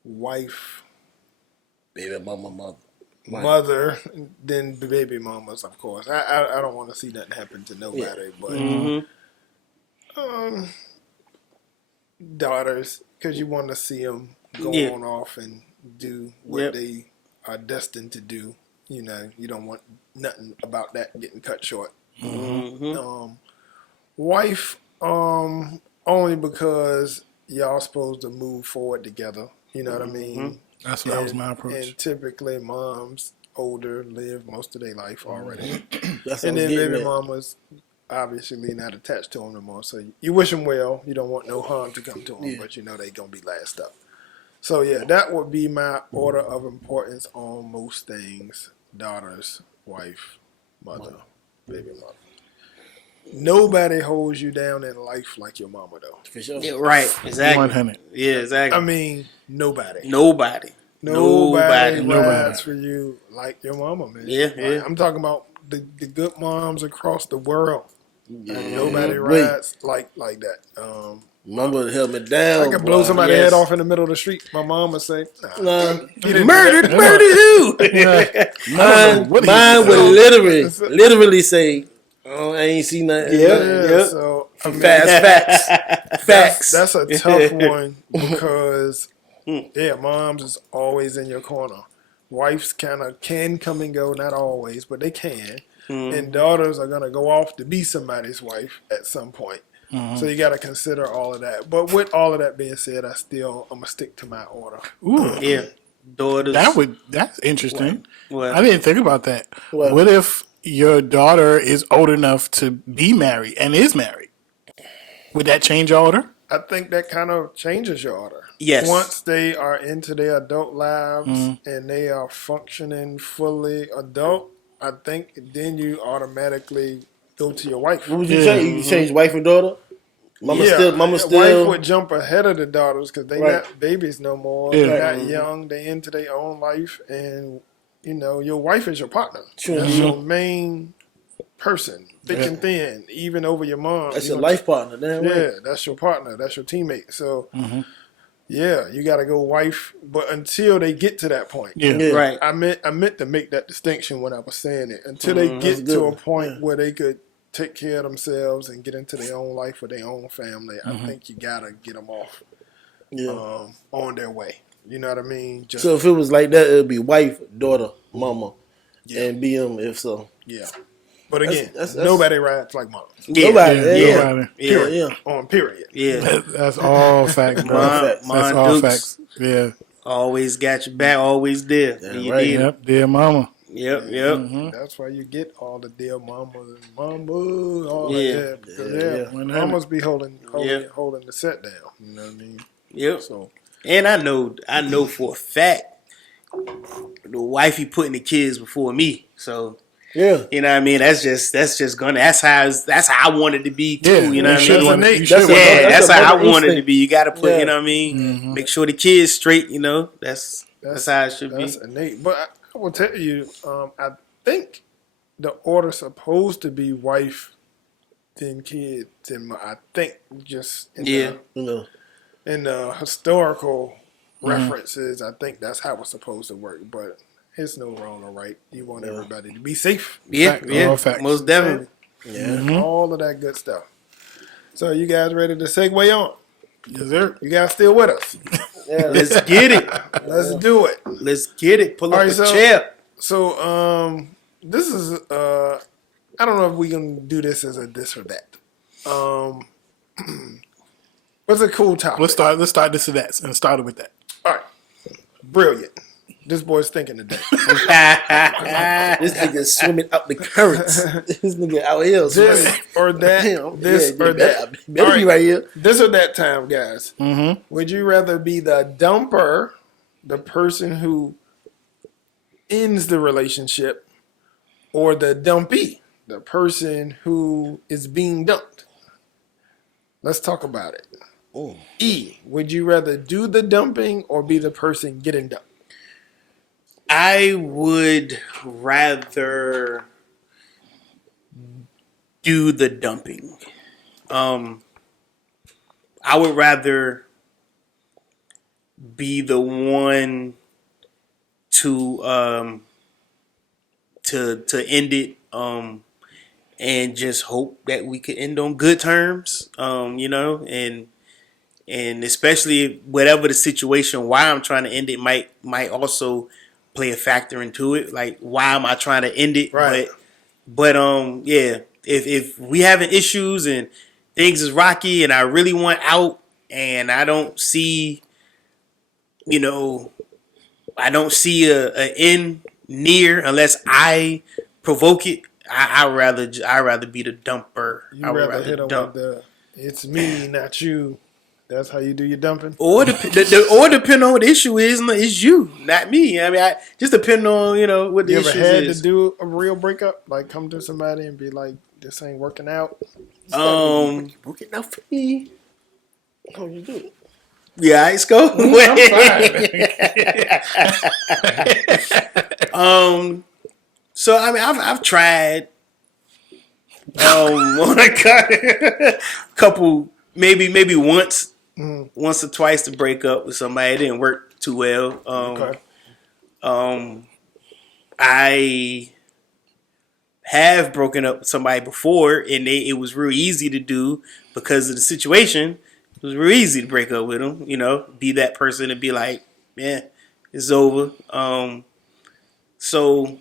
wife, baby mama, mother, then baby mamas, of course. I don't want to see nothing happen to nobody, but daughters, because you want to see them go on off and do what they are destined to do. You know, you don't want nothing about that getting cut short. Wife, only because y'all supposed to move forward together. You know what I mean? That was my approach. And typically, moms older live most of their life already, That's and then baby mamas obviously not attached to them no more. So you wish them well. You don't want no harm to come to them, but you know they gonna be last up. So yeah, that would be my order of importance on most things: daughters, wife, mother, baby mother. Nobody holds you down in life like your mama, though. For sure. Yeah, right. Exactly. 100. Yeah, exactly. I mean, nobody. Nobody Rides for you like your mama, man. Yeah, yeah. I'm talking about the good moms across the world. Nobody Wait. rides like that. Mama held me down. I could blow somebody's yes. head off in the middle of the street. My mom would say, Nah, Murdered who? mine would literally say, "Oh, I ain't seen nothing." Yeah. So I mean, Facts. That's a tough one because moms is always in your corner. Wives kind of can come and go, not always, but they can. And daughters are gonna go off to be somebody's wife at some point. So you got to consider all of that. But with all of that being said, I'm gonna stick to my order. Ooh, Yeah. Daughters. that's interesting. What? I didn't think about that. What if your daughter is old enough to be married and is married? Would that change your order? I think that kind of changes your order. Yes. Once they are into their adult lives and they are functioning fully adult, I think then you automatically go to your wife. What would you say? You change wife and daughter? Mama still. Wife would jump ahead of the daughters because they Right. not babies no more. Yeah. They're not young. They into their own life, and you know your wife is your partner. True. That's your main person, thick and thin, even over your mom. That's You your know, life partner. Damn right. Yeah, that's your partner. That's your teammate. So, yeah, you got to go wife. But until they get to that point, Yeah. Right. I meant to make that distinction when I was saying it. Until they That's get a to good a one. point where they could take care of themselves and get into their own life with their own family, I think you gotta get them off Yeah. on their way. You know what I mean? Just So if it was like that, it'd be wife, daughter, mama, and BM. If so, yeah. But again, That's- nobody rides like mom. Yeah. nobody. Yeah. Nobody. Yeah. Yeah. On period. Yeah. That's all facts, bro. Mon That's all Dukes facts. Yeah. always got your back, always there. when you right. need 'em. Yep. Dear mama. Yep. That's why you get all the dear mamas and mama, all Yeah. that. Because, Yeah. mamas be holding Yeah. the set down. You know what I mean? Yep. So And I know for a fact the wifey putting the kids before me. So Yeah. you know what I mean? That's how I want it to be too. Yeah, you know what I should mean? want it. You That's should a- want it. Yeah, that's a how I mother want it to instinct. be. You got to put, Yeah. you know what I mean? Make sure the kids straight. You know, that's how it should be. that's innate. But I will tell you, I think the order's supposed to be wife, then kids, then I think just in Yeah. You know. the historical references, I think that's how it's supposed to work. But it's no wrong or right. You want everybody to be safe. Yeah, Fact, yeah, all facts. most definitely. Yeah. All of that good stuff. So you guys ready to segue on? Yes, sir. You guys still with us? Yeah. Let's get it. Let's do it. Let's get it. Pull All up right, the so- chair. So this is I don't know if we can do this as a this or that. What's a cool topic? Let's start this and that, and start with that. All right. Brilliant. This boy's thinking today. This nigga swimming up the currents. This nigga out here. This swimming. or that. Damn. This Yeah, or you that. better All be right here. This or that time, guys. Would you rather be the dumper, the person who ends the relationship, or the dumpy, the person who is being dumped? Let's talk about it. E, would you rather do the dumping or be the person getting dumped? I would rather do the dumping. I would rather be the one to end it and just hope that we could end on good terms. You know, and especially whatever the situation, why I'm trying to end it might also play a factor into it. Like, why am I trying to end it? Right. But yeah, if we having issues and things is rocky and I really want out and I don't see, you know, I don't see a end near unless I provoke it. I rather be the dumper. You I would rather hit them dump. with the "it's me, not you." That's how you do your dumping. Or depend on what the issue is. It's you, not me. I mean, I just depend on what the You ever issue had is. to do a real breakup? Like come to somebody and be like, "This ain't working out." Working out for me. How you do it? Yeah, let's go. So I mean, I've tried. A couple, maybe once or twice to break up with somebody. It didn't work too well. Okay. I have broken up with somebody before, and it was real easy to do because of the situation. It was real easy to break up with them. Be that person and be like, "Man, it's over." So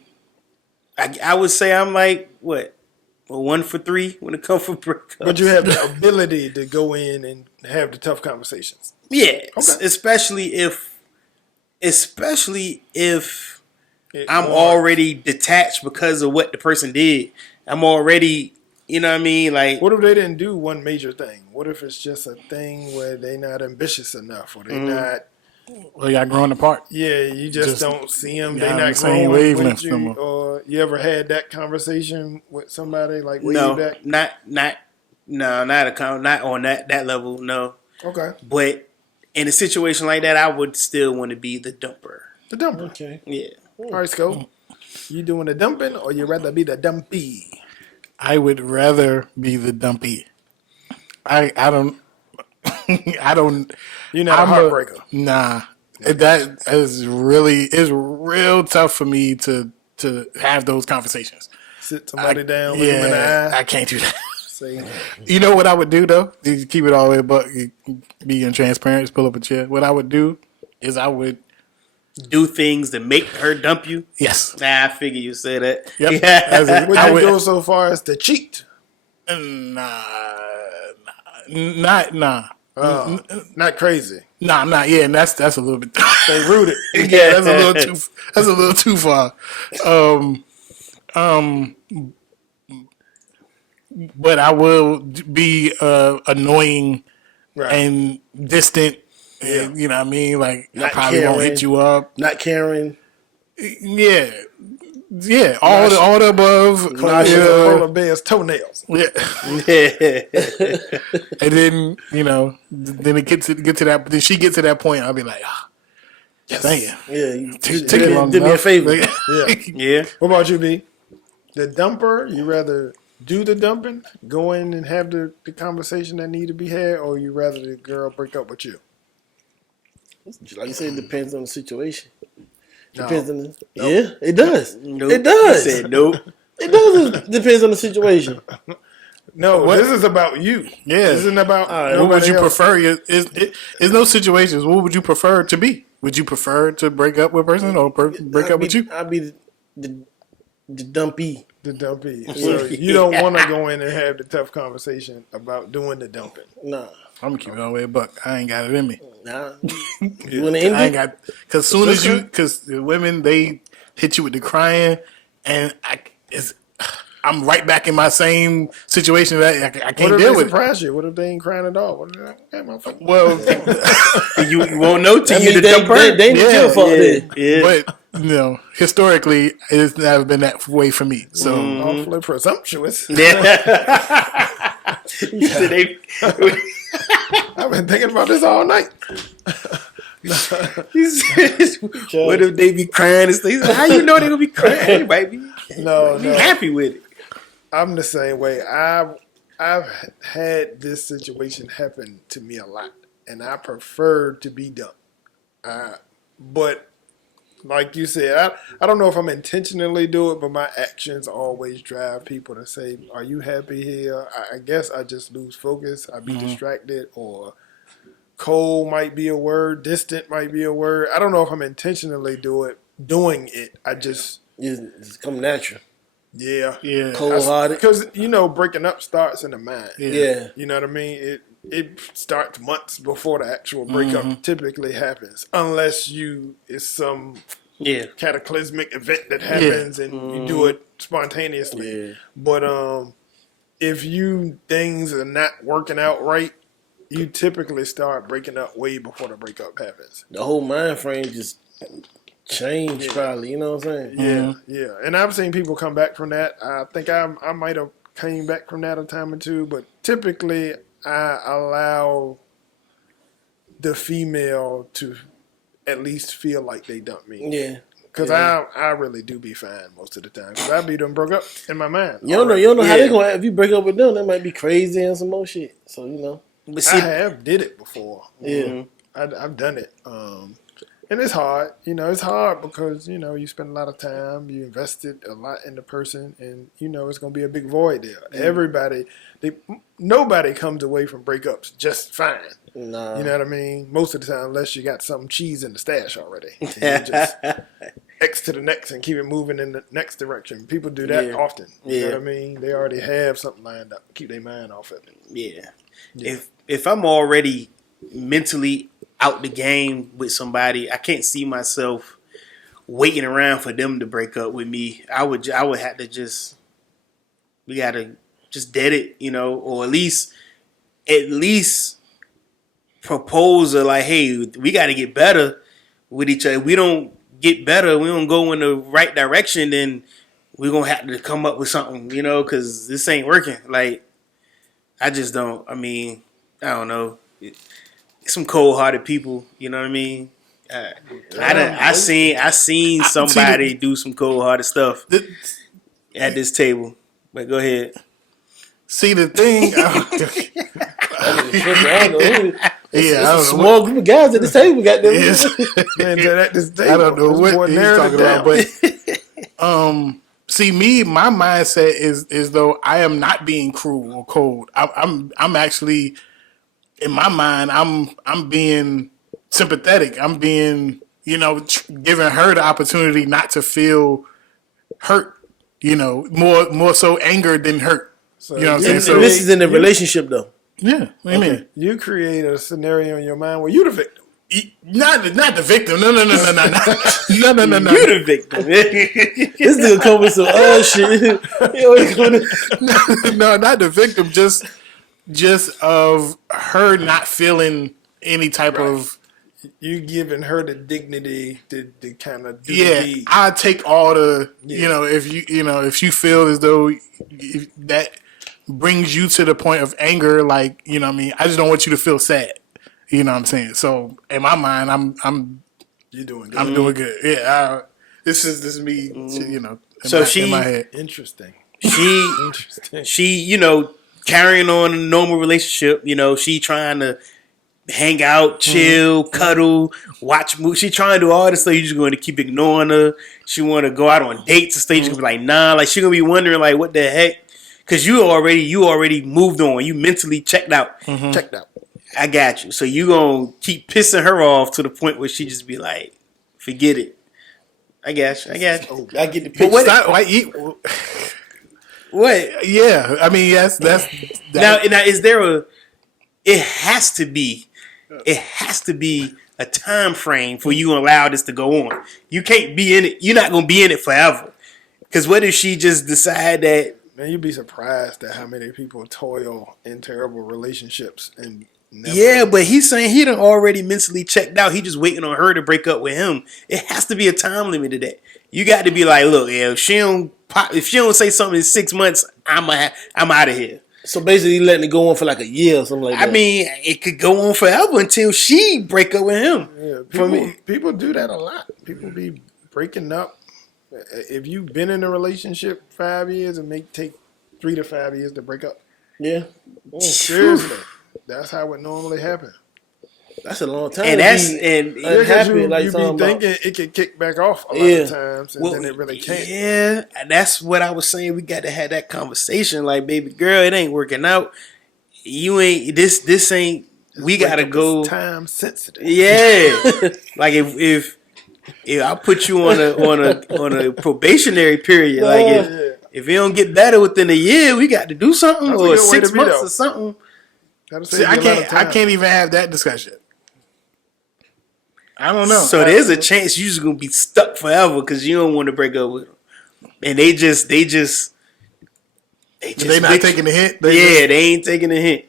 I would say I'm like what. Well, 1 for 3 when it comes for breakups. But you have the ability to go in and have the tough conversations. Yeah, Okay. especially if I'm already detached because of what the person did. I'm already, you know what I mean? Like, what if they didn't do one major thing? What if it's just a thing where they're not ambitious enough, or they're not? Well, y'all growing apart. Yeah, you just don't see them. They're on not the same growing wavelength with no you. more. Or you ever had that conversation with somebody like way no, back? not on that level. No, Okay, but in a situation like that, I would still want to be the dumper. the dumper. Okay. Yeah. All right, Sco. You doing the dumping, or you rather be the dumpy? I would rather be the dumpy. I don't. I don't. You're not I'm a heartbreaker. Nah, that is real tough for me to have those conversations. Sit somebody down, look them in the Yeah, eye, I can't do that. say, You know what I would do though? To keep it all the way, but being transparent, just pull up a chair. What I would do is I would Do things that make her dump you. yes. Nah, I figure you say that. Yep. Yeah. would I you would- go so far as to cheat? Nah. Not crazy. Nah, I'm not. Yeah, and that's a little bit. They rooted. Yeah, that's a little too far. But I will be annoying Right. and distant. Yeah. And, you know what I mean? Like I Not probably won't caring. hit you up. Not caring. Yeah. Yeah, all the above. Call you it know, polar bear's toenails. yeah. And then, then it gets to that. Then she gets to that point. I'll be like, dang it. Yeah. You Take did it long me a enough. favor. Like, Yeah. Yeah. What about you, B? The dumper, you rather do the dumping, go in and have the conversation that need to be had, or you rather the girl break up with you? Like you said, it depends on the situation. No. Depends on the, yeah, it does. Nope. It does. He said nope. It does. Depends on the situation. No, What? this is about you. Yeah. This isn't about right. What would nobody you else. prefer? Is no situations. What would you prefer to be? Would you prefer to break up with a person or break up with you? I'll be the dumpy. The dumpy. So you don't want to go in and have the tough conversation about doing the dumping. Nah. I'm gonna keep it all the way a buck. I ain't got it in me. Nah. You want to end I ain't it? got because soon as because the women they hit you with the crying, and I'm right back in my same situation that I What can't if deal they with. surprise you? What if they ain't crying at all? What if they like, hey, motherfucker. Well, You won't know till That you means the dumper. they ain't Yeah, your fault then. Yeah. but historically, it's never been that way for me. So Awfully presumptuous. Yeah. He said they- I've been thinking about this all night. he said, what if they be crying and stuff? How you know they gonna be crying? They might be No, happy with it. I'm the same way. I've had this situation happen to me a lot, and I prefer to be done. But like you said, I don't know if I'm intentionally do it, but my actions always drive people to say, "Are you happy here?" I guess I just lose focus. I be distracted, or cold might be a word, distant might be a word. I don't know if I'm intentionally doing it. I just It's come natural. yeah. Cold hearted. Because breaking up starts in the mind. Yeah. You know what I mean? It starts months before the actual breakup typically happens, unless it's some Yeah. cataclysmic event that happens and you do it spontaneously. Yeah. But if things are not working out right, you typically start breaking up way before the breakup happens. The whole mind frame just changed, probably. You know what I'm saying? Yeah, yeah. And I've seen people come back from that. I think I might have came back from that a time or two, but typically I allow the female to at least feel like they dumped me. Yeah. Because I really do be fine most of the time. Because I be done broke up in my mind. You don't know how they gonna. If you break up with them, that might be crazy and some more shit. So you know. But see, I have did it before. Yeah. I've done it. And it's hard. It's hard because, you spend a lot of time. You invested a lot in the person. And, it's going to be a big void there. Nobody comes away from breakups just fine. Nah. You know what I mean? Most of the time, unless you got some cheese in the stash already. You just X to the next and keep it moving in the next direction. People do that often. You know what I mean? They already have something lined up. Keep their mind off of it. Yeah. If I'm already mentally out the game with somebody, I can't see myself waiting around for them to break up with me. I would have to we gotta just dead it, or at least propose like, hey, we gotta get better with each other. If we don't get better, we don't go in the right direction, then we're gonna have to come up with something, because this ain't working. Like, I just don't. I mean, I don't know. Some cold-hearted people, you know what I mean? I seen somebody do some cold-hearted stuff at this table. But go ahead. See the thing. Yeah, I don't small group of guys at this table got them. At this table, I don't know what he's talking about, but see, my mindset is though I am not being cruel or cold. I'm actually, in my mind, I'm being sympathetic. I'm being, giving her the opportunity not to feel hurt. More so anger than hurt. So you know what I'm saying? So this is in a relationship though. Yeah, what do you mean? You create a scenario in your mind where you the victim. Not the victim. No. You the victim. This nigga come with some shit. No, not the victim. Just of her not feeling any type of. You giving her the dignity to kind of do the deed. I take all the if you feel as though that brings you to the point of anger, like, what I mean, I just don't want you to feel sad. You know what I'm saying? So in my mind, I'm you're doing good. I'm doing good. Yeah, this is me. In my head. Interesting. She carrying on a normal relationship. She trying to hang out, chill, cuddle, watch movies. She trying to do all this stuff. You just going to keep ignoring her. She want to go out on dates and stuff. You gonna be like, nah. Like, she gonna be wondering like, what the heck? Because you already moved on. You mentally checked out. Checked out. I got you. So you gonna keep pissing her off to the point where she just be like, forget it. I got you. I get the picture. What? Yeah, I mean, yes, that's now. Is there it has to be a time frame for you to allow this to go on. You can't be in it. You're not gonna be in it forever. Because what if she just decide that? Man, you'd be surprised at how many people toil in terrible relationships and never. Yeah, but he's saying he done already mentally checked out. He just waiting on her to break up with him. It has to be a time limit to that. You got to be like, look, if she don't say something in 6 months, I'm out of here. So basically, letting it go on for like a year or something like that. I mean, it could go on forever until she break up with him. Yeah, people do that a lot. People be breaking up. If you've been in a relationship 5 years, it may take 3 to 5 years to break up. Yeah. Oh, seriously. That's how it normally happens. That's a long time. And You like be thinking it can kick back off a lot of times, and then it really can't. Yeah, that's what I was saying. We got to have that conversation. Like, baby girl, it ain't working out. You ain't this ain't. We gotta go. Time sensitive. Yeah, like if I put you on a probationary period, like if it don't get better within a year, we got to do something, or 6 months or something. See, I can't even have that discussion. I don't know. So there's a chance you're just gonna be stuck forever because you don't want to break up with them, and they not taking the hit. They ain't taking the hint.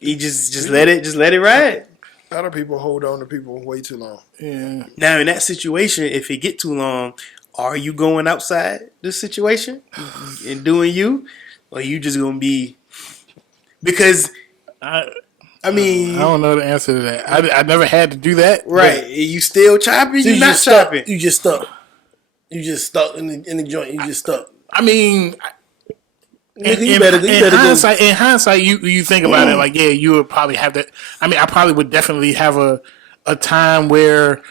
You just let it ride. A lot of people hold on to people way too long. Yeah. Now in that situation, if it get too long, are you going outside this situation and doing you, or are you just gonna be? Because I mean, I don't know the answer to that. I never had to do that. Right? You still chopping? So You not chopping? You just stuck. You just stuck in the joint. You just stuck. I mean, In hindsight, you think about it like, yeah, you would probably have that. I mean, I probably would definitely have a time where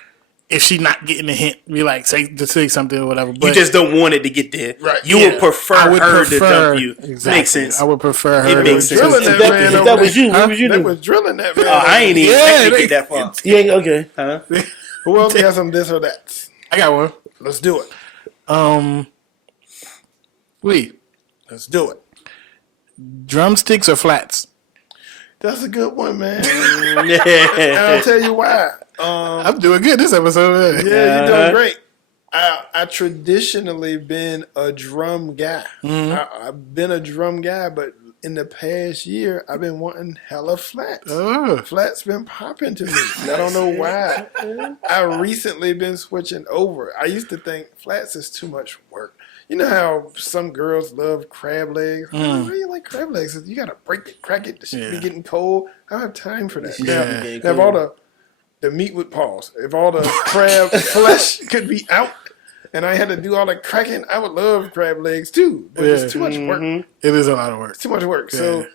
if she not getting a hint, be like say something or whatever. But you just don't want it to get there. Right. You would prefer her to dump you. Exactly. Makes sense. I would prefer her. It makes sense. Drilling that man If over that was there. you, what would you They do? was drilling that man. I ain't even get that far. You ain't okay. Huh? Who else has some this or that? I got one. Let's do it. Lee, Let's do it. drumsticks or flats? That's a good one, man. And I'll tell you why. I'm doing good this episode. Yeah, you're doing great. I traditionally been a drum guy. I've been a drum guy, but in the past year, I've been wanting hella flats. Oh. Flats been popping to me. I don't know why. I recently been switching over. I used to think flats is too much work. You know how some girls love crab legs? Why do you like crab legs? You got to break it, crack it. The shit be getting cold. I don't have time for that. Yeah. Now, if all the meat would pause, if all the crab flesh could be out, and I had to do all the cracking, I would love crab legs too. But it's too much work. It is a lot of work. It's too much work. Yeah. So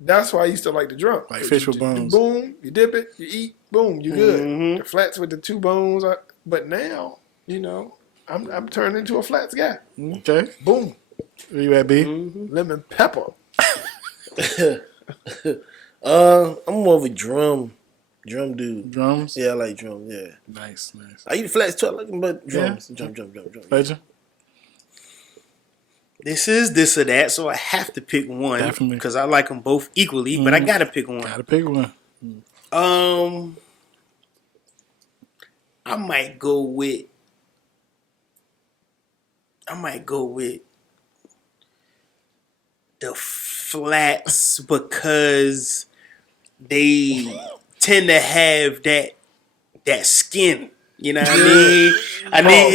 that's why I used to like the drum. Like fish with bones. Boom, you dip it, you eat, boom, you good. The flats with the two bones. But now, I'm turning into a flats guy. Okay. Boom. Where you at, B? Lemon pepper. I'm more of a drum dude. Drums? Yeah, I like drums. Yeah, Nice. I eat flats too. I like them, but drums, drum. Legend? This is this or that, so I have to pick one Definitely. because I like them both equally. But I gotta pick one. Gotta pick one. I might go with the flats because they tend to have that skin. You know what I mean?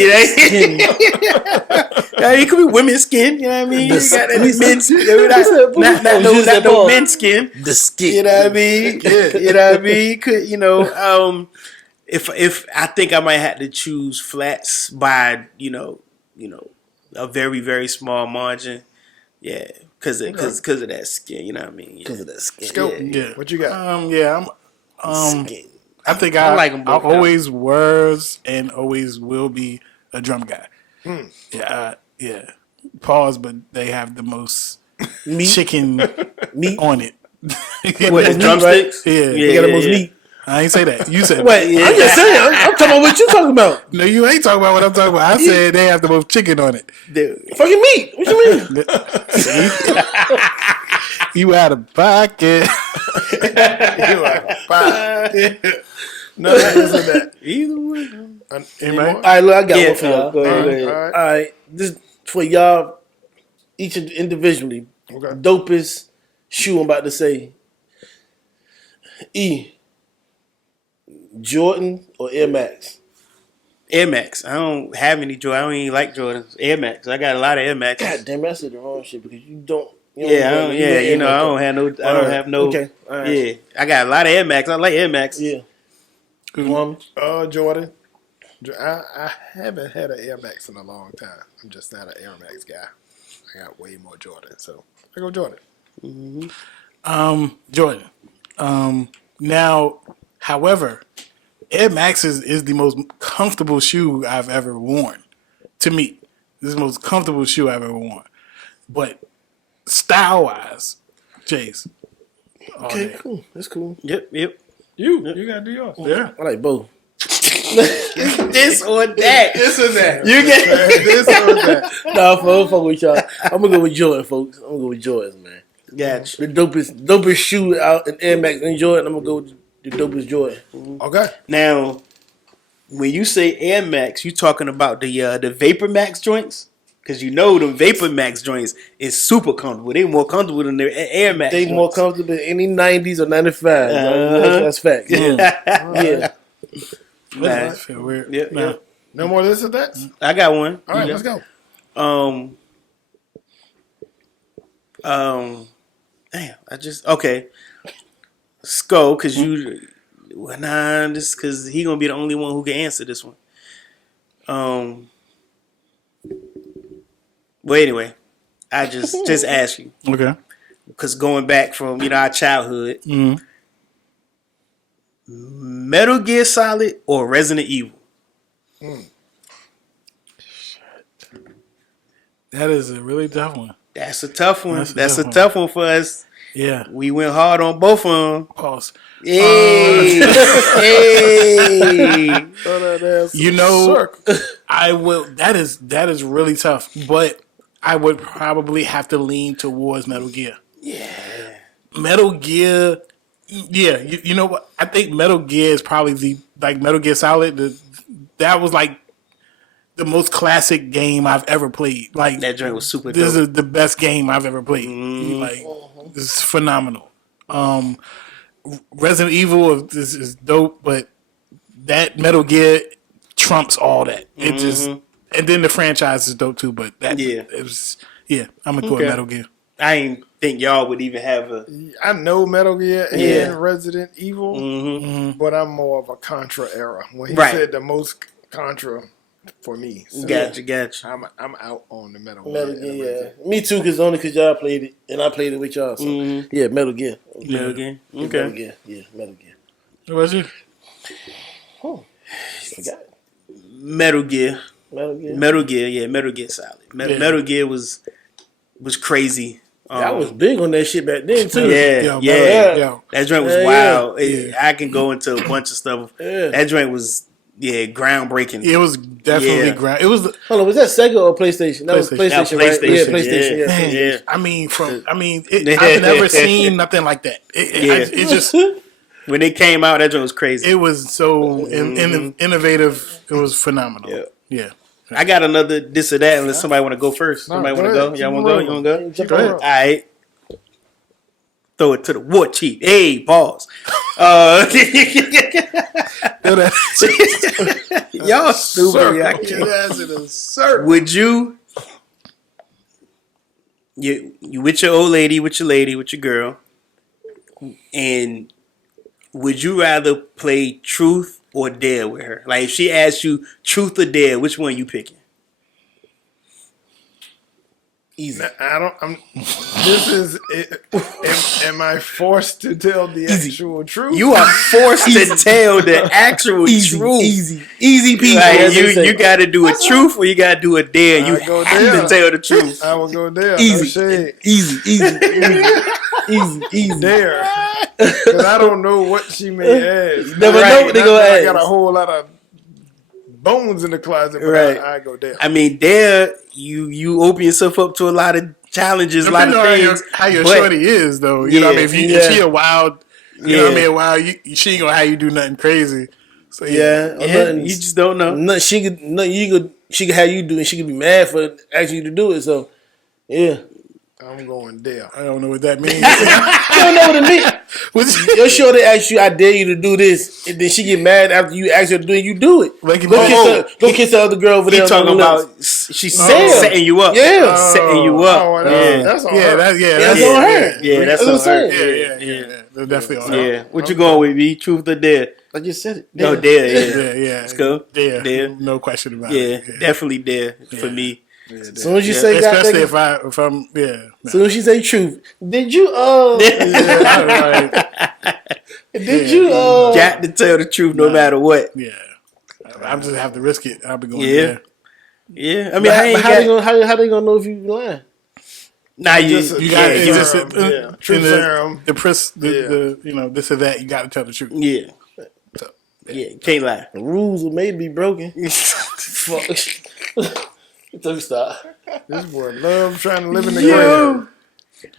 It could be women's skin. You know what I mean? You got that men's skin. Not no men's skin. The skin. You know what I mean? You know what I mean? If I think I might have to choose flats by a very, very small margin. Yeah, because of that skin. You know what I mean? Because of that skin. Scope. Yeah. What you got? Skin. I think I I like 'em both, always was and always will be a drum guy. Yeah. Pause, but they have the most chicken Meat. on it. What, the drumsticks? Yeah. They got the most meat. I ain't say that. You said Wait, I'm just saying. I'm talking about what you talking about. No, you ain't talking about what I'm talking about. I said they have the most chicken on it. Fucking meat. What you mean? You out of pocket. No, that isn't that. Either one. Anybody? All right, look, I got Yeah, one for y'all. go ahead. All right. All right, this for y'all, each individually. Okay. Dopest shoe I'm about to say. Jordan or Air Max? Air Max. I don't have any Jordan. I don't even like Jordans. Air Max. I got a lot of Air Max. God damn, I said the wrong shit because you don't. You Yeah, I don't have no. Okay, all right. Yeah, I got a lot of Air Max. I like Air Max. Yeah. Woman. Jordan. I haven't had an Air Max in a long time. I'm just not an Air Max guy. I got way more Jordan, so I go Jordan. Jordan. Now, however, Air Max is the most comfortable shoe I've ever worn. To me, this is the most comfortable shoe I've ever worn. But style-wise, Jace. Okay, cool. That's cool. Yep. You gotta do yours. Yeah. I like both. This or that. This or that. You get This or that. Nah, fuck with y'all. I'm gonna go with Jordan, folks. I'm gonna go with Jordan, man. Gotcha. The dopest shoe out in Air Max and Jordan. I'm gonna go with The dopest Jordan. Okay. Now, when you say Air Max, you talking about the Vapor Max joints? Because you know the Vapor Max joints is super comfortable. They more comfortable than the Air Max. They joints. more comfortable than any 90s or 95. That's fact. Yeah. Nah. I feel weird. Yeah, yeah. No more this or that? I got one. All right, let's go. Damn, okay. Skull, because this because he gonna be the only one who can answer this one. But anyway, I just ask you Okay. because going back from our childhood, Metal Gear Solid or Resident Evil. That is a really tough one. That's a tough one. That's a tough tough one for us. Yeah. We went hard on both of them. Pause. Hey, hey. You know, I will. That is really tough. But I would probably have to lean towards Metal Gear. Yeah. Metal Gear. Yeah. You know what? I think Metal Gear is probably Metal Gear Solid. That was like the most classic game I've ever played. Like That joint was super This dope. is the best game I've ever played. Like this is phenomenal. Resident Evil is dope, but that Metal Gear trumps all that. It just and then the franchise is dope too. But that it was I'm gonna go with Metal Gear. I didn't think y'all would even have a. I know Metal Gear and Resident Evil, but I'm more of a Contra era. When he said the most Contra for me. So Gotcha. I'm out on the Metal Metal Gear. Gear, yeah. Me too, because y'all played it, and I played it with y'all. So, yeah, Metal Gear. Metal Gear. Okay. Metal Gear. Yeah, Metal Gear. What was it? Oh, forgot. Metal Gear. Metal Gear. Yeah, Metal Gear Solid. Metal Gear was crazy. I was big on that shit back then too. Yeah. That joint was wild. I can go into a bunch of stuff. That joint was groundbreaking. It was definitely ground. It was. Hold on, was that Sega or PlayStation? That was PlayStation, right? Yeah, PlayStation. Yeah. I mean, I've never seen nothing like that. It just when it came out, that joint was crazy. it was so innovative. It was phenomenal. Yeah. I got another this or that. Unless somebody want to go first. Somebody want to go? Y'all want to go? You want to go? Jump Go ahead. All right. Throw it to the war chief. Hey, pause. Y'all stupid. Would you with your old lady, with your lady, with your girl, and would you rather play truth or dare with her? Like if she asked you truth or dare, which one you picking? Easy. This is. Am I forced to tell the actual truth? You are forced to tell the actual truth. Easy peasy. Like you got to do a truth or you got to do a dare. You go have dare. to tell the truth. I will go there. Easy. No shade. Easy. There. Because I don't know what she may ask. You never know what they gonna I ask. got a whole lot of bones in the closet, but Right. I go there. I mean, dare you open yourself up to a lot of challenges, a lot of Depending on things. how your but- shorty is, though. You know what I mean? If she a wild, you know what I mean? Wild, she ain't gonna have you do nothing crazy. So Yeah, you just don't know. Nothing she could have you do, and she could be mad for asking you to do it. So, yeah, I'm going there. I don't know what that means. you don't know what it means. Your shorty asks you, "I dare you to do this," and then she get mad after you ask her to do it. You do it. Go kiss the other girl over there. You talking on the about lips. she's setting you up. Yeah. Setting you up. Oh, that's on yeah, her. that's That's on her. Yeah, that's what on I'm saying. her. yeah. They're definitely on her. Yeah. What you going with, B? Truth or dare? I just said it. No, dare. Yeah. Let's go. Dare. No question about it. Yeah, definitely dare for me. As soon as you say, Especially if if I'm, as soon as she say truth, did you did you Got to tell the truth no matter what. Yeah. I'm just have to risk it. I'll be going Yeah. there. Yeah, I mean, I ain't how they gonna know if you lying? Nah, you You got Yeah, it. yeah. Just Yeah. Truth serum. the you know, this or that. You got to tell the truth. Yeah. Yeah, can't lie. The rules will maybe be broken. Fuck. Let me stop. This boy love trying to live in the ground.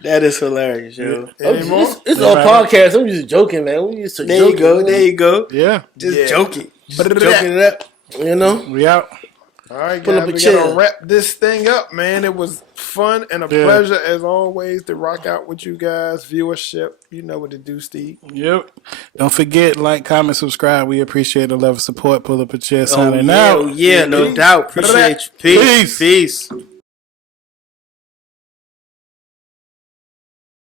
That is hilarious, yo. Anymore? It's all podcast. I'm just joking, man. We just There joking, you go. man. There you go. Yeah. Just joking. Joking Joking it up. You know. We out. All right, Pull guys, up a we chair. gotta wrap this thing up, man. It was fun and a pleasure as always to rock out with you guys. Viewership, you know what to do, Steve. Yep. Don't forget, like, comment, subscribe. We appreciate the love and support. Pull up a chair. Signing out. Oh, yeah, no doubt. Appreciate you. Peace. Peace.